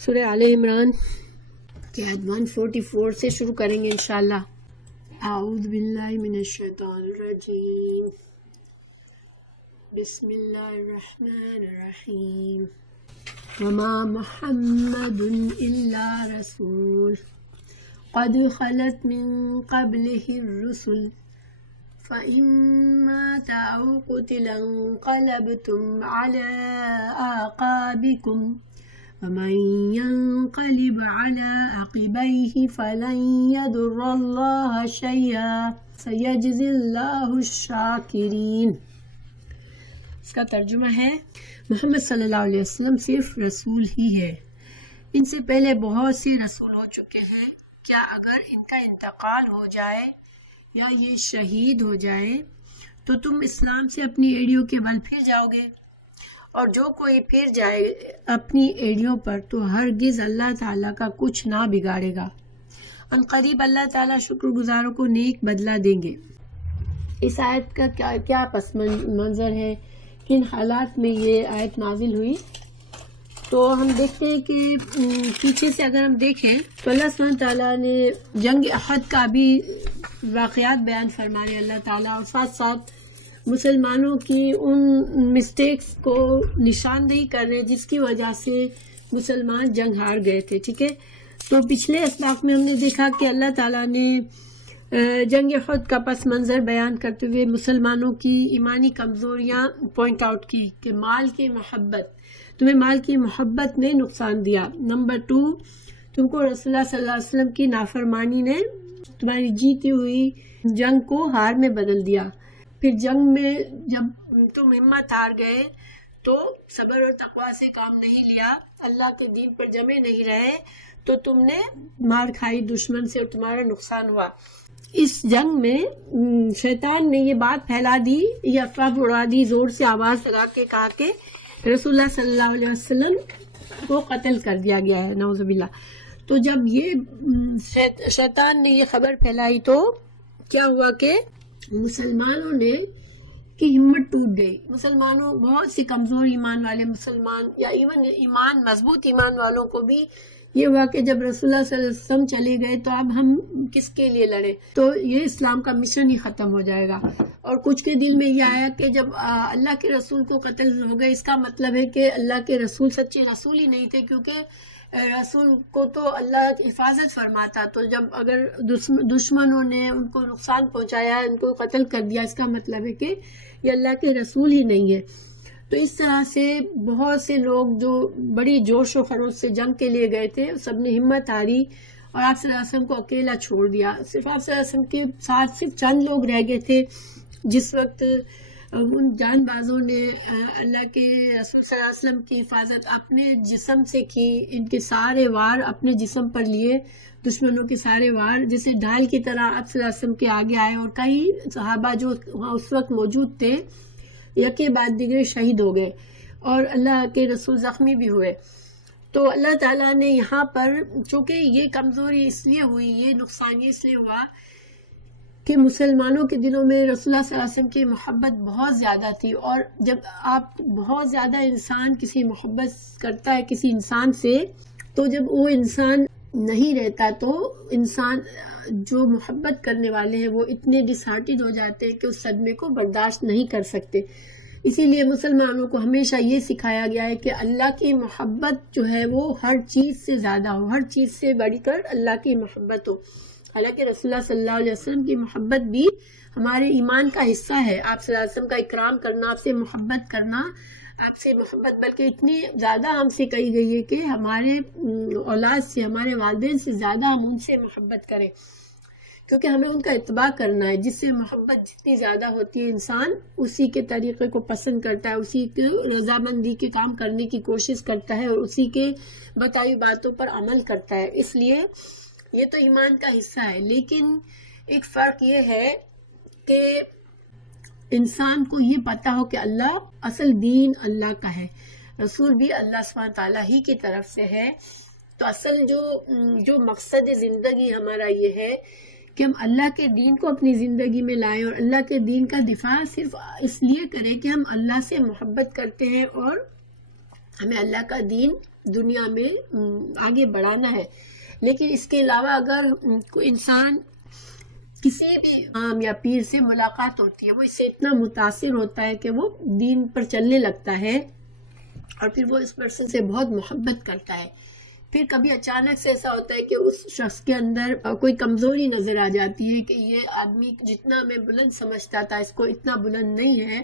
سورہ آل عمران کی آیت 144 سے شروع کریں گے انشاءاللہ۔ اعوذ باللہ من الشیطان الرجیم، بسم اللہ الرحمن الرحیم۔ وما محمد الا رسول قد خلت من قبله الرسل فإن مات أو قتل انقلبتم على أعقابكم ومن ينقلب على عقبيه فلن يضر الله شيئا سيجزي الله الشاكرين۔ اس کا ترجمہ ہے محمد صلی اللہ علیہ وسلم صرف رسول ہی ہے، ان سے پہلے بہت سے رسول ہو چکے ہیں، کیا اگر ان کا انتقال ہو جائے یا یہ شہید ہو جائے تو تم اسلام سے اپنی ایڑیوں کے بل پھر جاؤ گے، اور جو کوئی پھر جائے اپنی ایڑیوں پر تو ہرگز اللہ تعالیٰ کا کچھ نہ بگاڑے گا، ان قریب اللہ تعالیٰ شکر گزاروں کو نیک بدلہ دیں گے۔ اس آیت کا کیا پس منظر ہے، کن حالات میں یہ آیت نازل ہوئی، تو ہم دیکھتے ہیں کہ پیچھے سے اگر ہم دیکھیں تو اللہ سبحانہ تعالیٰ نے جنگ احد کا بھی واقعات بیان فرما رہے اللہ تعالیٰ، اور ساتھ ساتھ مسلمانوں کی ان مسٹیکس کو نشاندہی کر رہے جس کی وجہ سے مسلمان جنگ ہار گئے تھے۔ ٹھیک ہے، تو پچھلے اسباق میں ہم نے دیکھا کہ اللہ تعالیٰ نے جنگ احد کا پس منظر بیان کرتے ہوئے مسلمانوں کی ایمانی کمزوریاں پوائنٹ آؤٹ کی کہ مال کی محبت، تمہیں مال کی محبت نے نقصان دیا۔ نمبر 2، تم کو رسول اللہ صلی اللہ علیہ وسلم کی نافرمانی نے تمہاری جیتی ہوئی جنگ کو ہار میں بدل دیا۔ پھر جنگ میں جب تم ہمت ہار گئے تو صبر اور تقوی سے کام نہیں لیا، اللہ کے دین پر جمے نہیں رہے تو تم نے مار کھائی دشمن سے اور تمہارا نقصان ہوا۔ اس جنگ میں شیطان نے یہ بات پھیلا دی، یہ افواہ اڑا دی، زور سے آواز لگا کے کہا کہ رسول اللہ صلی اللہ علیہ وسلم کو قتل کر دیا گیا ہے، نعوذ باللہ۔ تو جب یہ شیطان نے یہ خبر پھیلائی تو کیا ہوا کہ مسلمانوں نے کی ہمت ٹوٹ گئی۔ مسلمانوں، بہت سی کمزور ایمان والے مسلمان یا ایون مضبوط ایمان والوں کو بھی یہ ہوا کہ جب رسول اللہ صلی اللہ علیہ وسلم چلے گئے تو اب ہم کس کے لیے لڑیں، تو یہ اسلام کا مشن ہی ختم ہو جائے گا۔ اور کچھ کے دل میں یہ آیا کہ جب اللہ کے رسول کو قتل ہو گئے، اس کا مطلب ہے کہ اللہ کے رسول سچے رسول ہی نہیں تھے، کیونکہ رسول کو تو اللہ حفاظت فرماتا، تو جب اگر دشمنوں نے ان کو نقصان پہنچایا، ان کو قتل کر دیا، اس کا مطلب ہے کہ یہ اللہ کے رسول ہی نہیں ہے۔ تو اس طرح سے بہت سے لوگ جو بڑی جوش و خروش سے جنگ کے لیے گئے تھے، سب نے ہمت ہاری اور آپ صلی اللہ علیہ وسلم کو اکیلا چھوڑ دیا۔ صرف آپ صلی اللہ علیہ وسلم کے ساتھ صرف چند لوگ رہ گئے تھے۔ جس وقت ان جان بازوں نے اللہ کے رسول صلی اللہ علیہ وسلم کی حفاظت اپنے جسم سے کی، ان کے سارے وار اپنے جسم پر لیے، دشمنوں کے سارے وار جیسے ڈھال کی طرح آپ صلی اللہ علیہ وسلم کے آگے آئے، اور کئی صحابہ جو وہاں اس وقت موجود تھے یکے بعد دیگرے شہید ہو گئے اور اللہ کے رسول زخمی بھی ہوئے۔ تو اللہ تعالیٰ نے یہاں پر، چونکہ یہ کمزوری اس لیے ہوئی، یہ نقصان اس لیے ہوا کہ مسلمانوں کے دلوں میں رسول اللہ صلی اللہ علیہ وسلم کی محبت بہت زیادہ تھی، اور جب آپ بہت زیادہ انسان کسی محبت کرتا ہے کسی انسان سے، تو جب وہ انسان نہیں رہتا تو انسان جو محبت کرنے والے ہیں وہ اتنے ڈس ہارٹڈ ہو جاتے ہیں کہ اس صدمے کو برداشت نہیں کر سکتے۔ اسی لیے مسلمانوں کو ہمیشہ یہ سکھایا گیا ہے کہ اللہ کی محبت جو ہے وہ ہر چیز سے زیادہ ہو، ہر چیز سے بڑھ کر اللہ کی محبت ہو۔ حالانکہ رسول اللہ صلی اللہ علیہ وسلم کی محبت بھی ہمارے ایمان کا حصہ ہے، آپ صلی اللہ علیہ وسلم کا اکرام کرنا، آپ سے محبت کرنا، آپ سے محبت بلکہ اتنی زیادہ ہم سے کہی گئی ہے کہ ہمارے اولاد سے، ہمارے والدین سے زیادہ ہم ان سے محبت کریں، کیونکہ ہمیں ان کا اتباع کرنا ہے۔ جس سے محبت جتنی زیادہ ہوتی ہے، انسان اسی کے طریقے کو پسند کرتا ہے، اسی کے رضامندی کے کام کرنے کی کوشش کرتا ہے اور اسی کے بتائی باتوں پر عمل کرتا ہے۔ اس لیے یہ تو ایمان کا حصہ ہے، لیکن ایک فرق یہ ہے کہ انسان کو یہ پتا ہو کہ اللہ، اصل دین اللہ کا ہے، رسول بھی اللہ سبحانہ تعالیٰ ہی کی طرف سے ہے۔ تو اصل جو مقصد زندگی ہمارا یہ ہے کہ ہم اللہ کے دین کو اپنی زندگی میں لائیں، اور اللہ کے دین کا دفاع صرف اس لیے کریں کہ ہم اللہ سے محبت کرتے ہیں اور ہمیں اللہ کا دین دنیا میں آگے بڑھانا ہے. لیکن اس کے علاوہ اگر کوئی انسان کسی بھی امام یا پیر سے ملاقات ہوتی ہے، وہ اس سے اتنا متاثر ہوتا ہے کہ وہ دین پر چلنے لگتا ہے اور پھر وہ اس پرسن سے بہت محبت کرتا ہے. پھر کبھی اچانک سے ایسا ہوتا ہے کہ اس شخص کے اندر کوئی کمزوری نظر آ جاتی ہے کہ یہ آدمی جتنا میں بلند سمجھتا تھا اس کو اتنا بلند نہیں ہے،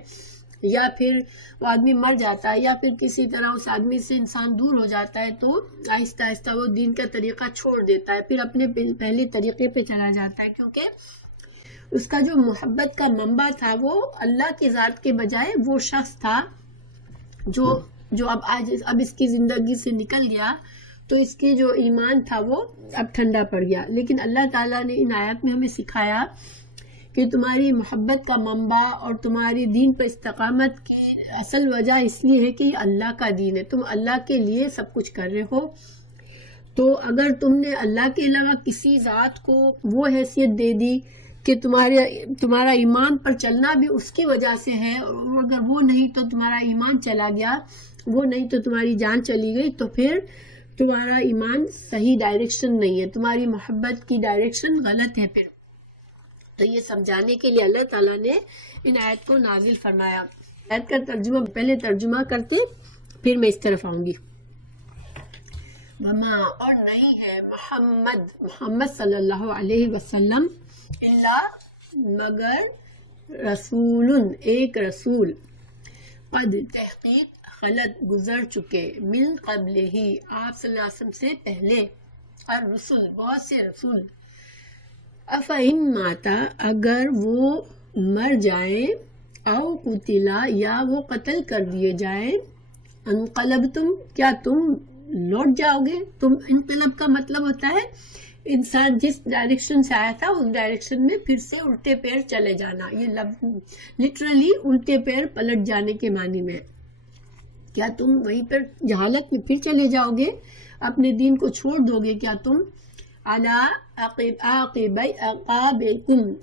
یا پھر وہ آدمی مر جاتا ہے، یا پھر کسی طرح اس آدمی سے انسان دور ہو جاتا ہے، تو آہستہ آہستہ وہ دین کا طریقہ چھوڑ دیتا ہے، پھر اپنے پہلے طریقے پہ چلا جاتا ہے، کیونکہ اس کا جو محبت کا منبع تھا وہ اللہ کی ذات کے بجائے وہ شخص تھا جو اب اس کی زندگی سے نکل گیا، تو اس کی جو ایمان تھا وہ اب ٹھنڈا پڑ گیا. لیکن اللہ تعالیٰ نے ان آیات میں ہمیں سکھایا کہ تمہاری محبت کا منبع اور تمہاری دین پر استقامت کی اصل وجہ اس لیے ہے کہ یہ اللہ کا دین ہے، تم اللہ کے لیے سب کچھ کر رہے ہو. تو اگر تم نے اللہ کے علاوہ کسی ذات کو وہ حیثیت دے دی کہ تمہارا ایمان پر چلنا بھی اس کی وجہ سے ہے، اور اگر وہ نہیں تو تمہارا ایمان چلا گیا، وہ نہیں تو تمہاری جان چلی گئی، تو پھر تمہارا ایمان صحیح ڈائریکشن نہیں ہے، تمہاری محبت کی ڈائریکشن غلط ہے. پھر تو یہ سمجھانے کے لیے اللہ تعالیٰ نے ان آیت کو نازل فرمایا. آیت کا ترجمہ پہلے ترجمہ کرتے پھر میں اس طرف آؤں گی. وما، اور نہیں ہے، محمد صلی اللہ علیہ وسلم، اللہ مگر رسول، ایک رسول، قد تحقیق خلط گزر چکے، من قبل ہی آپ صلی اللہ علیہ وسلم سے پہلے، الرسل بہت سے رسول، افہم ماتا اگر وہ مر جائیں، او قتلا یا وہ قتل کر دیے جائیں، انقلبتم کیا تم لوٹ جاؤ گے. انقلب کا مطلب ہوتا ہے انسان جس ڈائریکشن سے آیا تھا اس ڈائریکشن میں پھر سے الٹے پیر چلے جانا. یہ لٹرلی الٹے پیر پلٹ جانے کے معنی میں. کیا تم وہیں پر جہالت میں پھر چلے جاؤ گے، اپنے دین کو چھوڑ دو گے؟ کیا تم عقابکم،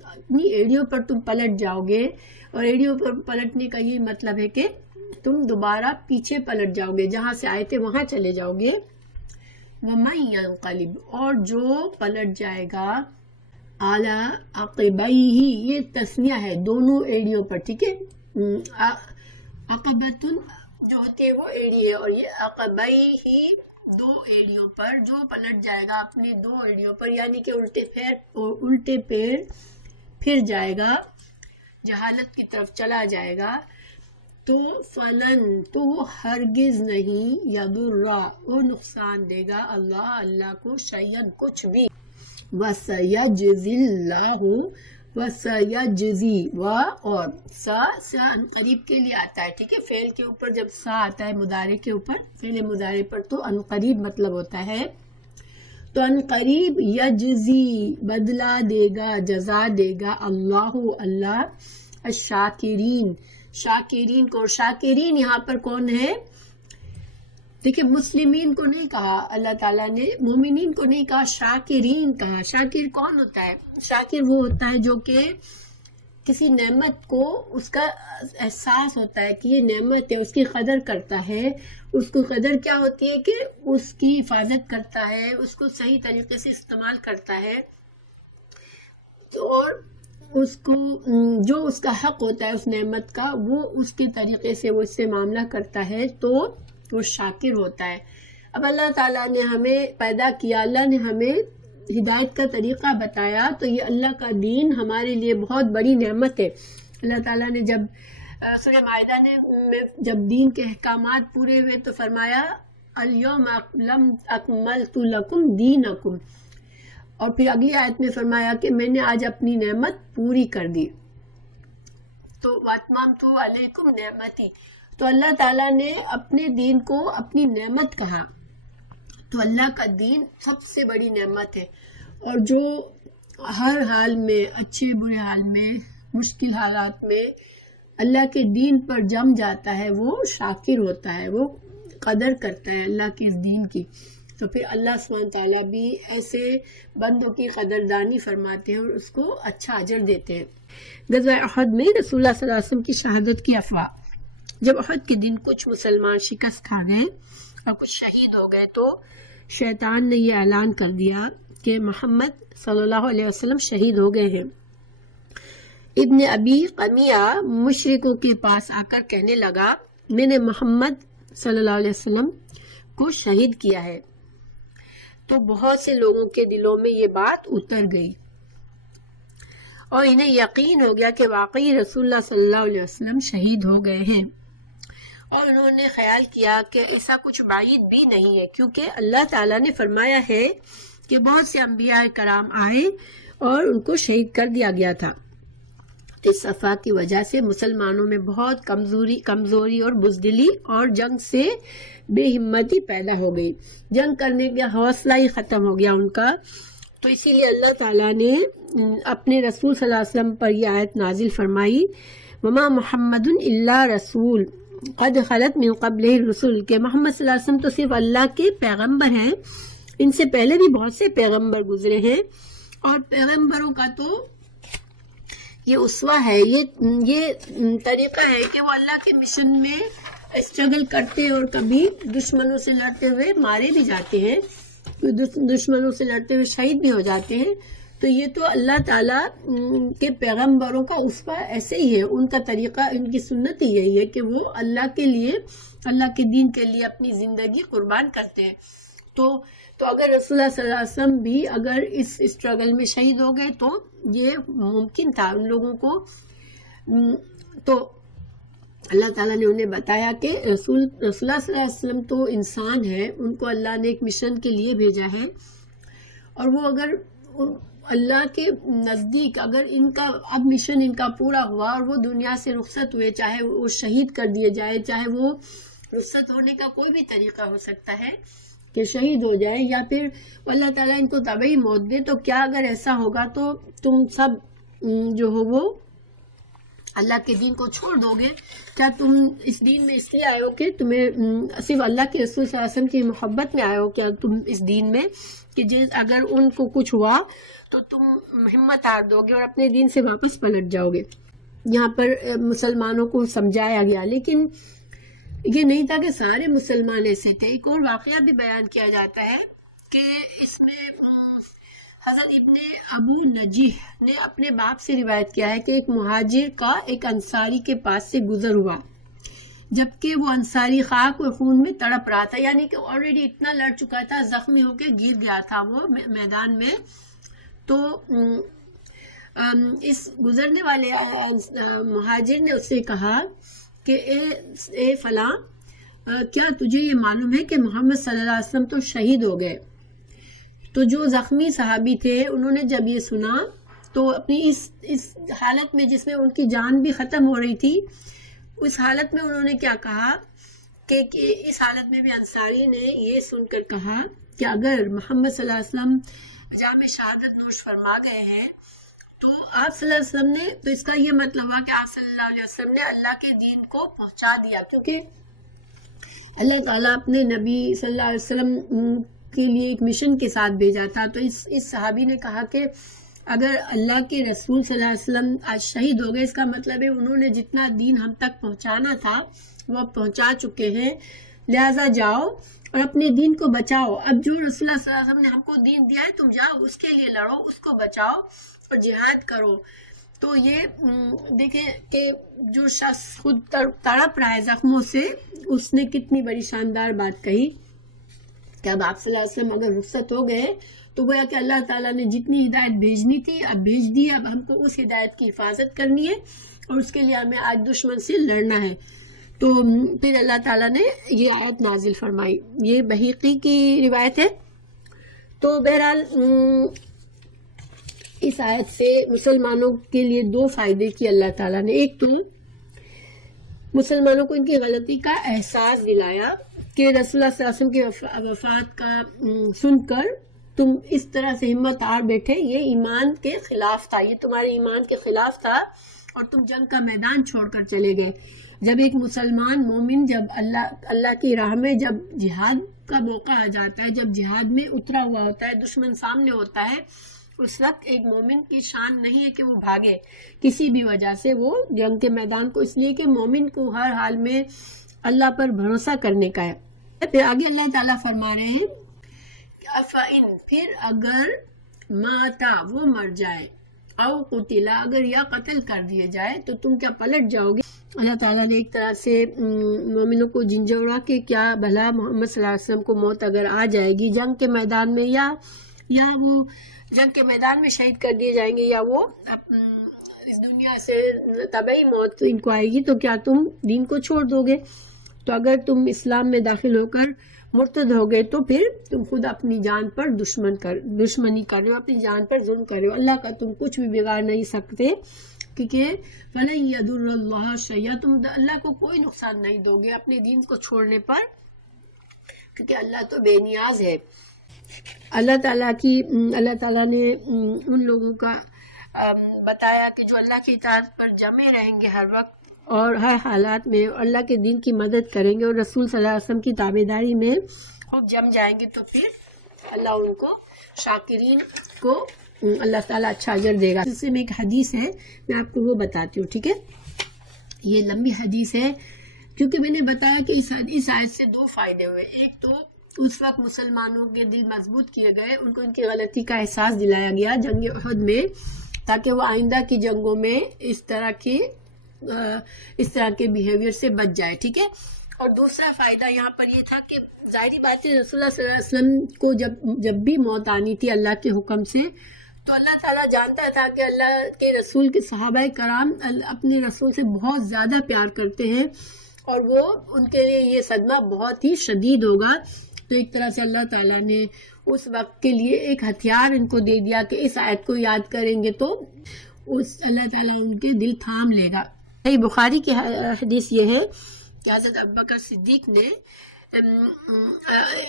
اپنی ایڑیوں پر تم پلٹ جاؤ گے. اور ایڑیوں پر پلٹنے کا یہ مطلب ہے کہ تم دوبارہ پیچھے پلٹ جاؤ گے، جہاں سے آئے تھے وہاں چلے جاؤ گے. وَمَن يَنْقَلِبْ، اور جو پلٹ جائے گا، عَلَىٰ عَقِبَيْهِ، یہ تثنیہ ہے دونوں ایڑیوں پر، ٹھیک ہے. عقبۃ جو ہوتی ہے وہ ایڑی ہے، اور یہ عقبیہ دو ایڑیوں پر، جو پلٹ جائے گا اپنی دو ایڑیوں پر، یعنی کہ الٹے پیر پھر جائے گا، جہالت کی طرف چلا جائے گا، تو فلن، تو وہ ہرگز نہیں، یضر، وہ نقصان دے گا اللہ کو شیئن کچھ بھی. وَسَيَجْزِي اللَّهُ، وَسَيَجْزِي، اور سا عنقریب کے لیے آتا ہے، ٹھیک ہے. فعل کے اوپر جب سا آتا ہے مضارع کے اوپر، فعل مضارع پر، تو عنقریب مطلب ہوتا ہے. تو عنقریب یجزی، بدلہ دے گا، جزا دے گا، اللہ الشاکرین، شاکرین کو. شاکرین یہاں پر کون ہے؟ دیکھیں مسلمین کو نہیں کہا اللہ تعالیٰ نے، مومنین کو نہیں کہا، شاکرین کہا. شاکر کون ہوتا ہے؟ شاکر وہ ہوتا ہے جو کہ کسی نعمت کو اس کا احساس ہوتا ہے کہ یہ نعمت ہے، اس کی قدر کرتا ہے. اس کو قدر کیا ہوتی ہے کہ اس کی حفاظت کرتا ہے، اس کو صحیح طریقے سے استعمال کرتا ہے، اور اس کو جو اس کا حق ہوتا ہے اس نعمت کا، وہ اس کے طریقے سے وہ اس سے معاملہ کرتا ہے، تو وہ شاکر ہوتا ہے. اب اللہ تعالیٰ نے ہمیں پیدا کیا، اللہ نے ہمیں ہدایت کا طریقہ بتایا، تو یہ اللہ کا دین ہمارے لیے بہت بڑی نعمت ہے. اللہ تعالیٰ نے جب سورہ مائدہ میں جب دین کے احکامات پورے ہوئے تو فرمایا الیوم اکملت لکم دینکم، اور پھر اگلی آیت میں فرمایا کہ میں نے آج اپنی نعمت پوری کر دی. تو واتممت علیکم نعمتی، تو اللہ تعالیٰ نے اپنے دین کو اپنی نعمت کہا. تو اللہ کا دین سب سے بڑی نعمت ہے، اور جو ہر حال میں، اچھے برے حال میں، مشکل حالات میں اللہ کے دین پر جم جاتا ہے وہ شاکر ہوتا ہے، وہ قدر کرتا ہے اللہ کے اس دین کی. تو پھر اللہ سبحانہ تعالیٰ بھی ایسے بندوں کی قدردانی فرماتے ہیں اور اس کو اچھا اجر دیتے ہیں. غزوہ احد میں رسول اللہ صلی اللہ علیہ وسلم کی شہادت کی افواہ. جب احد کے دن کچھ مسلمان شکست کھا گئے اور کچھ شہید ہو گئے، تو شیطان نے یہ اعلان کر دیا کہ محمد صلی اللہ علیہ وسلم شہید ہو گئے ہیں۔ ابن ابی قمیہ مشرکوں کے پاس آ کر کہنے لگا، میں نے محمد صلی اللہ علیہ وسلم کو شہید کیا ہے۔ تو بہت سے لوگوں کے دلوں میں یہ بات اتر گئی اور انہیں یقین ہو گیا کہ واقعی رسول اللہ صلی اللہ علیہ وسلم شہید ہو گئے ہیں، اور انہوں نے خیال کیا کہ ایسا کچھ بعید بھی نہیں ہے، کیونکہ اللہ تعالیٰ نے فرمایا ہے کہ بہت سے انبیاء کرام آئے اور ان کو شہید کر دیا گیا تھا۔ اس صفحہ کی وجہ سے مسلمانوں میں بہت کمزوری اور بزدلی اور جنگ سے بے ہمتی پیدا ہو گئی، جنگ کرنے کا حوصلہ ہی ختم ہو گیا ان کا۔ تو اسی لیے اللہ تعالیٰ نے اپنے رسول صلی اللہ علیہ وسلم پر یہ آیت نازل فرمائی، وما محمد الا رسول قد خلت من قبلہ الرسل، کہ محمد صلی اللہ علیہ وسلم تو صرف اللہ کے پیغمبر ہیں، ان سے پہلے بھی بہت سے پیغمبر گزرے ہیں، اور پیغمبروں کا تو یہ اسوہ ہے، یہ طریقہ ہے کہ وہ اللہ کے مشن میں اسٹرگل کرتے اور کبھی دشمنوں سے لڑتے ہوئے مارے بھی جاتے ہیں، دشمنوں سے لڑتے ہوئے شہید بھی ہو جاتے ہیں۔ تو یہ تو اللہ تعالیٰ کے پیغمبروں کا اسوہ ایسے ہی ہے، ان کا طریقہ، ان کی سنت ہی یہی ہے کہ وہ اللہ کے لیے، اللہ کے دین کے لیے اپنی زندگی قربان کرتے ہیں۔ تو اگر رسول اللہ صلی اللہ علیہ وسلم بھی اگر اس اسٹرگل میں شہید ہو گئے تو یہ ممکن تھا ان لوگوں کو۔ تو اللہ تعالیٰ نے انہیں بتایا کہ رسول اللہ صلی اللہ علیہ وسلم تو انسان ہے، ان کو اللہ نے ایک مشن کے لیے بھیجا ہے، اور وہ اگر اللہ کے نزدیک اگر ان کا اب مشن ان کا پورا ہوا اور وہ دنیا سے رخصت ہوئے، چاہے وہ شہید کر دیے جائے، چاہے وہ رخصت ہونے کا کوئی بھی طریقہ ہو سکتا ہے کہ شہید ہو جائے، یا پھر اللہ تعالیٰ ان کو طبعی موت دے، تو کیا اگر ایسا ہوگا تو تم سب جو ہو وہ اللہ کے دین کو چھوڑ دو گے؟ کیا تم اس دین میں اس لیے آئے ہو کہ تمہیں صرف اللہ کے رسول صلی اللہ علیہ وسلم کی محبت میں آئے ہو؟ کیا تم اس دین میں کہ اگر ان کو کچھ ہوا تو تم ہمت ہار دو گے اور اپنے دین سے واپس پلٹ جاؤ گے؟ یہاں پر مسلمانوں کو سمجھایا گیا، لیکن یہ نہیں تھا کہ سارے مسلمان ایسے تھے۔ ایک اور واقعہ بھی بیان کیا جاتا ہے کہ اس میں حضرت ابن ابو نجیح نے اپنے باپ سے روایت کیا ہے کہ ایک مہاجر کا ایک انصاری کے پاس سے گزر ہوا، جبکہ وہ انصاری خاک و خون میں تڑپ رہا تھا، یعنی کہ آلریڈی اتنا لڑ چکا تھا، زخمی ہو کے گر گیا تھا وہ میدان میں۔ تو اس گزرنے والے مہاجر نے اس سے کہا کہ اے فلاں، کیا تجھے یہ معلوم ہے کہ محمد صلی اللہ علیہ وسلم تو شہید ہو گئے؟ تو جو زخمی صحابی تھے انہوں نے جب یہ سنا تو اپنی اس حالت میں جس میں ان کی جان بھی ختم ہو رہی تھی، اس حالت میں انہوں نے کیا کہا کہ اس حالت میں بھی انصاری نے یہ سن کر کہا کہ اگر محمد صلی اللہ علیہ وسلم جام شہادت نوش فرما گئے ہیں تو آپ صلی اللہ علیہ وسلم نے، تو اس کا یہ مطلب ہوا کہ آپ صلی اللہ علیہ وسلم نے اللہ کے دین کو پہنچا دیا، کیونکہ اللہ تعالیٰ اپنے نبی صلی اللہ علیہ وسلم کے لیے ایک مشن کے ساتھ بھیجا تھا۔ تو اس صحابی نے کہا کہ اگر اللہ کے رسول صلی اللہ علیہ وسلم آج شہید ہو گئے، اس کا مطلب ہے انہوں نے جتنا دین ہم تک پہنچانا تھا وہ اب پہنچا چکے ہیں، لہٰذا جاؤ اور اپنے دین کو بچاؤ۔ اب جو رسول اللہ صلی اللہ علیہ وسلم نے ہم کو دین دیا ہے، تم جاؤ اس کے لیے لڑو، اس کو بچاؤ اور جہاد کرو۔ تو یہ دیکھیں کہ جو شخص خود تڑپ رہا ہے زخموں سے، اس نے کتنی بڑی شاندار بات کہی کہ اب آپ صلی اللہ علیہ وسلم اگر رخصت ہو گئے تو گویا کہ اللہ تعالیٰ نے جتنی ہدایت بھیجنی تھی اب بھیج دی، اب ہم کو اس ہدایت کی حفاظت کرنی ہے اور اس کے لیے ہمیں آج دشمن سے لڑنا ہے۔ تو پھر اللہ تعالیٰ نے یہ آیت نازل فرمائی، یہ بحیقی کی روایت ہے۔ تو بہرحال اس آیت سے مسلمانوں کے لیے دو فائدے کی اللہ تعالیٰ نے، ایک تو مسلمانوں کو ان کی غلطی کا احساس دلایا کہ رسول اللہ صلی اللہ علیہ وسلم کی وفات کا سن کر تم اس طرح سے ہمت ہار بیٹھے، یہ ایمان کے خلاف تھا، یہ تمہارے ایمان کے خلاف تھا اور تم جنگ کا میدان چھوڑ کر چلے گئے۔ جب ایک مسلمان مومن جب اللہ کی راہ میں جب جہاد کا موقع آ جاتا ہے، جب جہاد میں اترا ہوا ہوتا ہے، دشمن سامنے ہوتا ہے، اس وقت ایک مومن کی شان نہیں ہے کہ وہ بھاگے کسی بھی وجہ سے وہ جنگ کے میدان کو، اس لیے کہ مومن کو ہر حال میں اللہ پر بھروسہ کرنے کا ہے۔ پھر آگے اللہ تعالیٰ فرما رہے ہیں افئن، پھر اگر ماتا وہ مر جائے، او قتلا اگر یا قتل کر دیے جائے تو تم کیا پلٹ جاؤ گے؟ اللہ تعالیٰ نے ایک طرح سے مومنوں کو جھنجھوڑا کہ کیا بھلا محمد صلی اللہ علیہ وسلم کو موت اگر آ جائے گی جنگ کے میدان میں، یا وہ جنگ کے میدان میں شہید کر دیے جائیں گے، یا وہ اس دنیا سے طبعی موت ان کو آئے گی، تو کیا تم دین کو چھوڑ دو گے؟ تو اگر تم اسلام میں داخل ہو کر مرتد ہو گئے تو پھر تم خود اپنی جان پر دشمنی کر رہے ہو، اپنی جان پر ظلم کر رہے ہو، اللہ کا تم کچھ بھی بگاڑ نہیں سکتے، کیونکہ فَلَن يَضُرَّ اللَّهَ شَيْئًا، تم اللہ کو کوئی نقصان نہیں دو گے اپنے دین کو چھوڑنے پر، کیونکہ اللہ تو بے نیاز ہے۔ اللہ تعالیٰ نے ان لوگوں کا بتایا کہ جو اللہ کی اطاعت پر جمے رہیں گے ہر وقت اور ہر حالات میں، اللہ کے دین کی مدد کریں گے اور رسول صلی اللہ علیہ وسلم کی تابعداری میں خوب جم جائیں گے، تو پھر اللہ ان کو شاکرین کو اللہ تعالیٰ اچھا اجر دے گا۔ اس میں ایک حدیث ہے، میں آپ کو وہ بتاتی ہوں، ٹھیک ہے؟ یہ لمبی حدیث ہے کیونکہ میں نے بتایا کہ اس آیت سے دو فائدے ہوئے۔ ایک تو اس وقت مسلمانوں کے دل مضبوط کیے گئے، ان کو ان کی غلطی کا احساس دلایا گیا جنگ احد میں، تاکہ وہ آئندہ کی جنگوں میں اس طرح کے بیہیویئر سے بچ جائے، ٹھیک ہے؟ اور دوسرا فائدہ یہاں پر یہ تھا کہ ظاہری بات ہے رسول اللہ صلی اللہ علیہ وسلم کو جب بھی موت آنی تھی اللہ کے حکم سے، تو اللہ تعالیٰ جانتا تھا کہ اللہ کے رسول کے صحابہ کرام اپنے رسول سے بہت زیادہ پیار کرتے ہیں اور وہ ان کے لیے یہ صدمہ بہت ہی شدید ہوگا، تو ایک طرح سے اللہ تعالیٰ نے اس وقت کے لیے ایک ہتھیار ان کو دے دیا کہ اس آیت کو یاد کریں گے تو اللہ تعالیٰ ان کے دل تھام لے گا۔ بخاری کی حدیث یہ ہے کہ حضرت ابوبکر صدیق نے،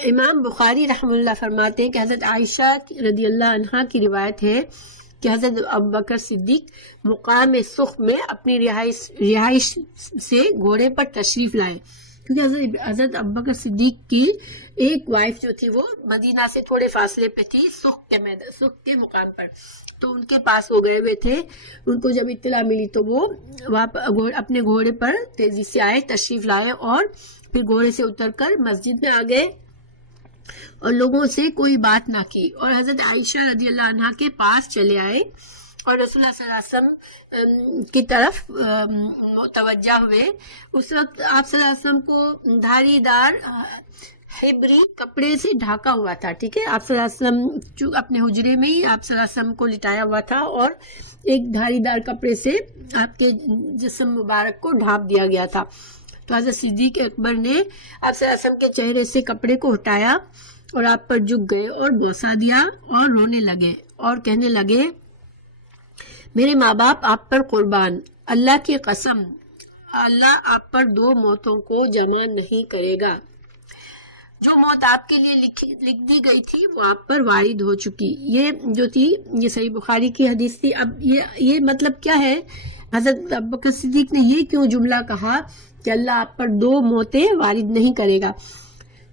امام بخاری رحمہ اللہ فرماتے ہیں کہ حضرت عائشہ رضی اللہ عنہا کی روایت ہے کہ حضرت ابوبکر صدیق مقام سخ میں اپنی رہائش سے گھوڑے پر تشریف لائے، کیونکہ حضرت ابوبکر صدیق کی ایک وائف جو تھی وہ مدینہ سے تھوڑے فاصلے پہ تھی، سخ کے مقام پر، تو ان کے پاس وہ گئے ہوئے تھے۔ ان کو جب اطلاع ملی تو وہ اپنے گھوڑے پر تیزی سے آئے، تشریف لائے اور پھر گھوڑے سے اتر کر مسجد میں آ گئے اور لوگوں سے کوئی بات نہ کی، اور حضرت عائشہ رضی اللہ عنہا کے پاس چلے آئے اور رسول اللہ صلی اللہ علیہ وسلم کی طرف متوجہ ہوئے۔ اس وقت آپ صلی اللہ علیہ وسلم کو دھاری دار حبری کپڑے سے ڈھاکا ہوا تھا، ٹھیک ہے؟ آپ صلی اللہ علیہ وسلم اپنے حجرے میں ہی آپ صلی اللہ علیہ وسلم کو لٹایا ہوا تھا اور ایک دھاری دار کپڑے سے آپ کے جسم مبارک کو ڈھانپ دیا گیا تھا، تو حضرت صدیق اکبر نے آپ صلی اللہ علیہ وسلم کے چہرے سے کپڑے کو ہٹایا اور آپ پر جھک گئے اور بوسہ دیا اور رونے لگے اور کہنے لگے، میرے ماں باپ آپ پر قربان، اللہ کی قسم اللہ آپ پر دو موتوں کو جمع نہیں کرے گا، جو موت آپ کے لیے لکھ دی گئی تھی وہ آپ پر وارد ہو چکی۔ یہ جو تھی یہ صحیح بخاری کی حدیث تھی۔ اب یہ مطلب کیا ہے؟ حضرت ابوبکر صدیق نے یہ کیوں جملہ کہا کہ اللہ آپ پر دو موتیں وارد نہیں کرے گا؟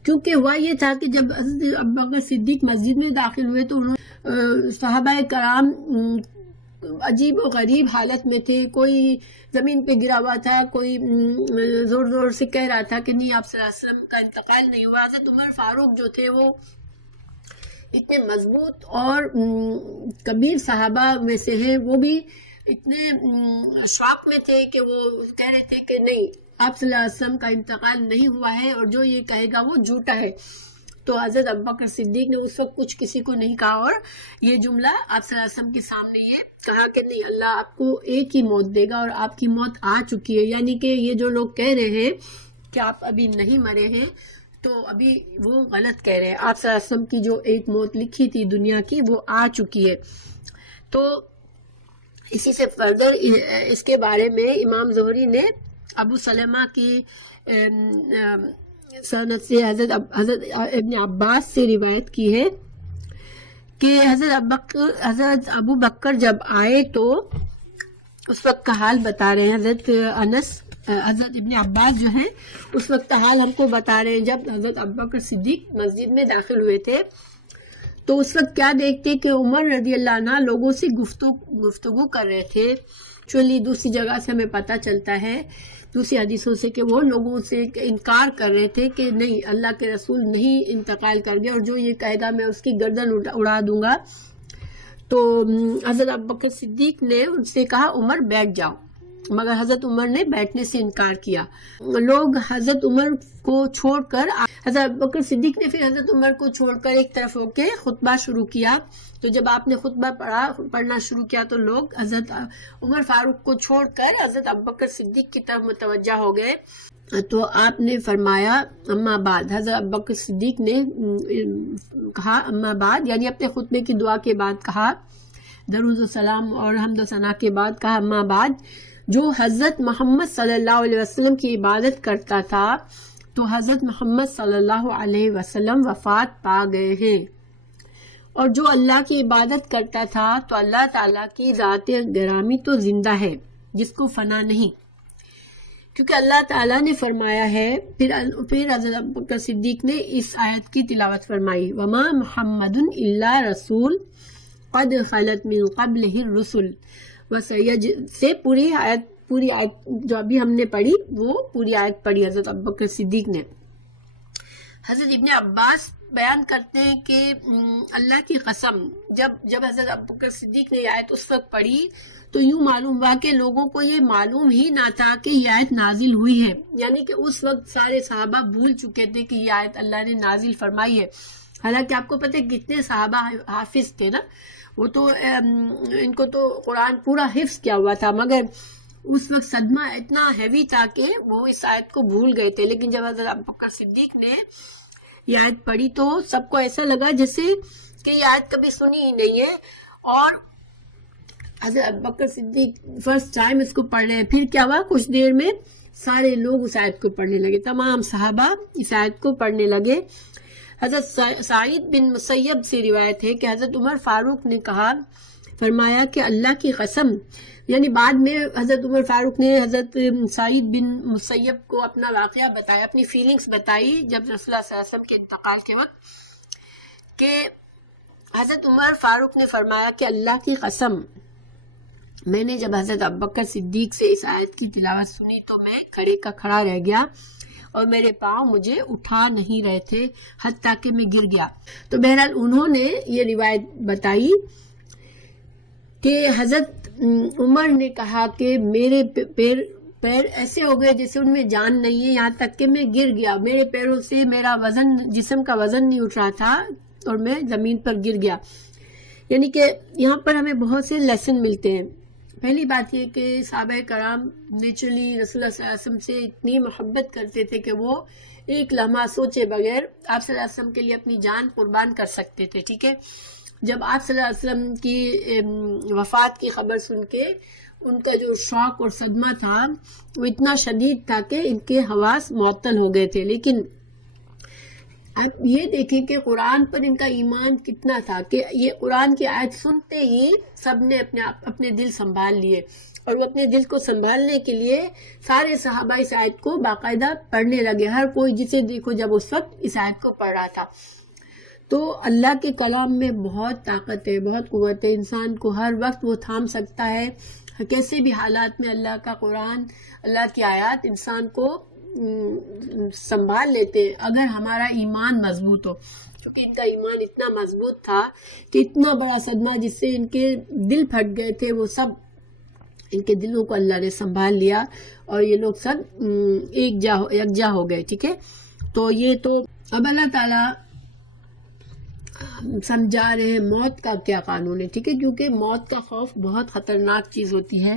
کیونکہ ہوا یہ تھا کہ جب حضرت ابوبکر صدیق مسجد میں داخل ہوئے تو صحابہ کرام عجیب و غریب حالت میں تھے، کوئی زمین پہ گرا ہوا تھا، کوئی زور زور سے کہہ رہا تھا کہ نہیں آپ صلی اللہ علیہ وسلم کا انتقال نہیں ہوا۔ حضرت عمر فاروق جو تھے وہ اتنے مضبوط اور کبیر صحابہ میں سے ہیں، وہ بھی اتنے شوق میں تھے کہ وہ کہہ رہے تھے کہ نہیں آپ صلی اللہ علیہ وسلم کا انتقال نہیں ہوا ہے اور جو یہ کہے گا وہ جھوٹا ہے۔ تو حضرت ابوبکر صدیق نے اس وقت کچھ کسی کو نہیں کہا اور یہ جملہ آپ صلی اللہ علیہ وسلم کے سامنے یہ کہا کہ نہیں اللہ آپ کو ایک ہی موت دے گا اور آپ کی موت آ چکی ہے، یعنی کہ یہ جو لوگ کہہ رہے ہیں کہ آپ ابھی نہیں مرے ہیں تو ابھی وہ غلط کہہ رہے ہیں، آپ صلی اللہ علیہ وسلم کی جو ایک موت لکھی تھی دنیا کی وہ آ چکی ہے۔ تو اسی سے فردر اس کے بارے میں امام زہری نے ابو سلمہ کی سند سے حضرت ابن عباس سے روایت کی ہے کہ حضرت ابو بکر جب آئے تو اس وقت کا حال بتا رہے ہیں، حضرت ابن عباس جو ہیں اس وقت کا حال ہم کو بتا رہے ہیں۔ جب حضرت ابوبکر صدیق مسجد میں داخل ہوئے تھے تو اس وقت کیا دیکھتے کہ عمر رضی اللہ عنہ لوگوں سے گفتگو کر رہے تھے۔ چلی دوسری جگہ سے ہمیں پتہ چلتا ہے دوسری حدیثوں سے کہ وہ لوگوں سے انکار کر رہے تھے کہ نہیں اللہ کے رسول نہیں انتقال کر گئے اور جو یہ کہے گا میں اس کی گردن اڑا دوں گا. تو حضرت ابوبکر صدیق نے ان سے کہا عمر بیٹھ جاؤ، مگر حضرت عمر نے بیٹھنے سے انکار کیا. لوگ حضرت عمر کو چھوڑ کر حضرت ابوبکر صدیق نے پھر حضرت عمر کو چھوڑ کر ایک طرف ہو کے خطبہ شروع کیا. تو جب آپ نے خطبہ پڑھنا شروع کیا تو لوگ حضرت عمر فاروق کو چھوڑ کر حضرت ابوبکر صدیق کی طرف متوجہ ہو گئے. تو آپ نے فرمایا اما بعد، حضرت ابوبکر صدیق نے کہا اما بعد، یعنی اپنے خطبے کی دعا کے بعد کہا، درود و سلام اور حمد و ثنا کے بعد کہا اما بعد، جو حضرت محمد صلی اللہ علیہ وسلم کی عبادت کرتا تھا تو حضرت محمد صلی اللہ علیہ وسلم وفات پا گئے ہیں، اور جو اللہ کی عبادت کرتا تھا تو اللہ تعالیٰ کی ذات گرامی تو زندہ ہے جس کو فنا نہیں، کیونکہ اللہ تعالیٰ نے فرمایا ہے. پھر حضرت ابوبکر صدیق نے اس آیت کی تلاوت فرمائی، وما محمد الا رسول قد خلت من قبلہ الرسل سے پوری آیت جو ابھی ہم نے پڑھی وہ پوری آیت پڑھی حضرت ابوبکر صدیق نے. حضرت ابن عباس بیان کرتے ہیں کہ اللہ کی قسم جب حضرت ابوبکر صدیق نے یہ آیت اس وقت پڑھی تو یوں معلوم ہوا کہ لوگوں کو یہ معلوم ہی نہ تھا کہ یہ آیت نازل ہوئی ہے، یعنی کہ اس وقت سارے صحابہ بھول چکے تھے کہ یہ آیت اللہ نے نازل فرمائی ہے. حالانکہ آپ کو پتہ ہے کتنے صحابہ حافظ تھے نا، وہ تو ان کو تو قرآن پورا حفظ کیا ہوا تھا، مگر اس وقت صدمہ اتنا ہیوی تھا کہ وہ اس آیت کو بھول گئے تھے. لیکن جب حضرت ابوبکر صدیق نے یہ آیت پڑھی تو سب کو ایسا لگا جیسے کہ یہ آیت کبھی سنی ہی نہیں ہے، اور حضرت ابوبکر صدیق فرسٹ ٹائم اس کو پڑھ رہے ہیں. پھر کیا ہوا، کچھ دیر میں سارے لوگ اس آیت کو پڑھنے لگے، تمام صحابہ اس آیت کو پڑھنے لگے. حضرت سعید بن مسیب سے روایت ہے کہ حضرت عمر فاروق نے فرمایا کہ اللہ کی قسم، یعنی بعد میں حضرت عمر فاروق نے حضرت سعید بن مسیب کو اپنا واقعہ بتایا، اپنی فیلنگز بتائی جب رسول اللہ صلی اللہ علیہ وسلم کے انتقال کے وقت، کہ حضرت عمر فاروق نے فرمایا کہ اللہ کی قسم میں نے جب حضرت ابوبکر صدیق سے اس آیت کی تلاوت سنی تو میں کھڑے کا کھڑا رہ گیا اور میرے پاؤں مجھے اٹھا نہیں رہے تھے حتیٰ کہ میں گر گیا. تو بہرحال انہوں نے یہ روایت بتائی کہ حضرت عمر نے کہا کہ میرے پیر ایسے ہو گئے جیسے ان میں جان نہیں ہے، یہاں تک کہ میں گر گیا، میرے پیروں سے میرا وزن، جسم کا وزن نہیں اٹھ رہا تھا اور میں زمین پر گر گیا. یعنی کہ یہاں پر ہمیں بہت سے لیسن ملتے ہیں. پہلی بات یہ کہ صحابہ کرام نیچرلی رسول اللہ صلی اللہ علیہ وسلم سے اتنی محبت کرتے تھے کہ وہ ایک لمحہ سوچے بغیر آپ صلی اللہ علیہ وسلم کے لیے اپنی جان قربان کر سکتے تھے. ٹھیک ہے، جب آپ صلی اللہ علیہ وسلم کی وفات کی خبر سن کے ان کا جو شوق اور صدمہ تھا وہ اتنا شدید تھا کہ ان کے حواس معطل ہو گئے تھے. لیکن اب یہ دیکھیں کہ قرآن پر ان کا ایمان کتنا تھا کہ یہ قرآن کی آیت سنتے ہی سب نے اپنے دل سنبھال لیے، اور وہ اپنے دل کو سنبھالنے کے لیے سارے صحابہ اس آیت کو باقاعدہ پڑھنے لگے. ہر کوئی جسے دیکھو جب اس وقت اس آیت کو پڑھ رہا تھا. تو اللہ کے کلام میں بہت طاقت ہے، بہت قوت ہے، انسان کو ہر وقت وہ تھام سکتا ہے. کیسے بھی حالات میں اللہ کا قرآن، اللہ کی آیات انسان کو سنبھال لیتے اگر ہمارا ایمان مضبوط ہو. کیونکہ ان کا ایمان اتنا مضبوط تھا کہ اتنا بڑا صدمہ جس سے ان کے دل پھٹ گئے تھے وہ سب ان کے دلوں کو اللہ نے سنبھال لیا اور یہ لوگ سب یکجا ہو گئے. ٹھیک ہے، تو یہ تو اب اللہ تعالیٰ سمجھا رہے ہیں موت کا کیا قانون ہے. ٹھیک ہے، کیونکہ موت کا خوف بہت خطرناک چیز ہوتی ہے،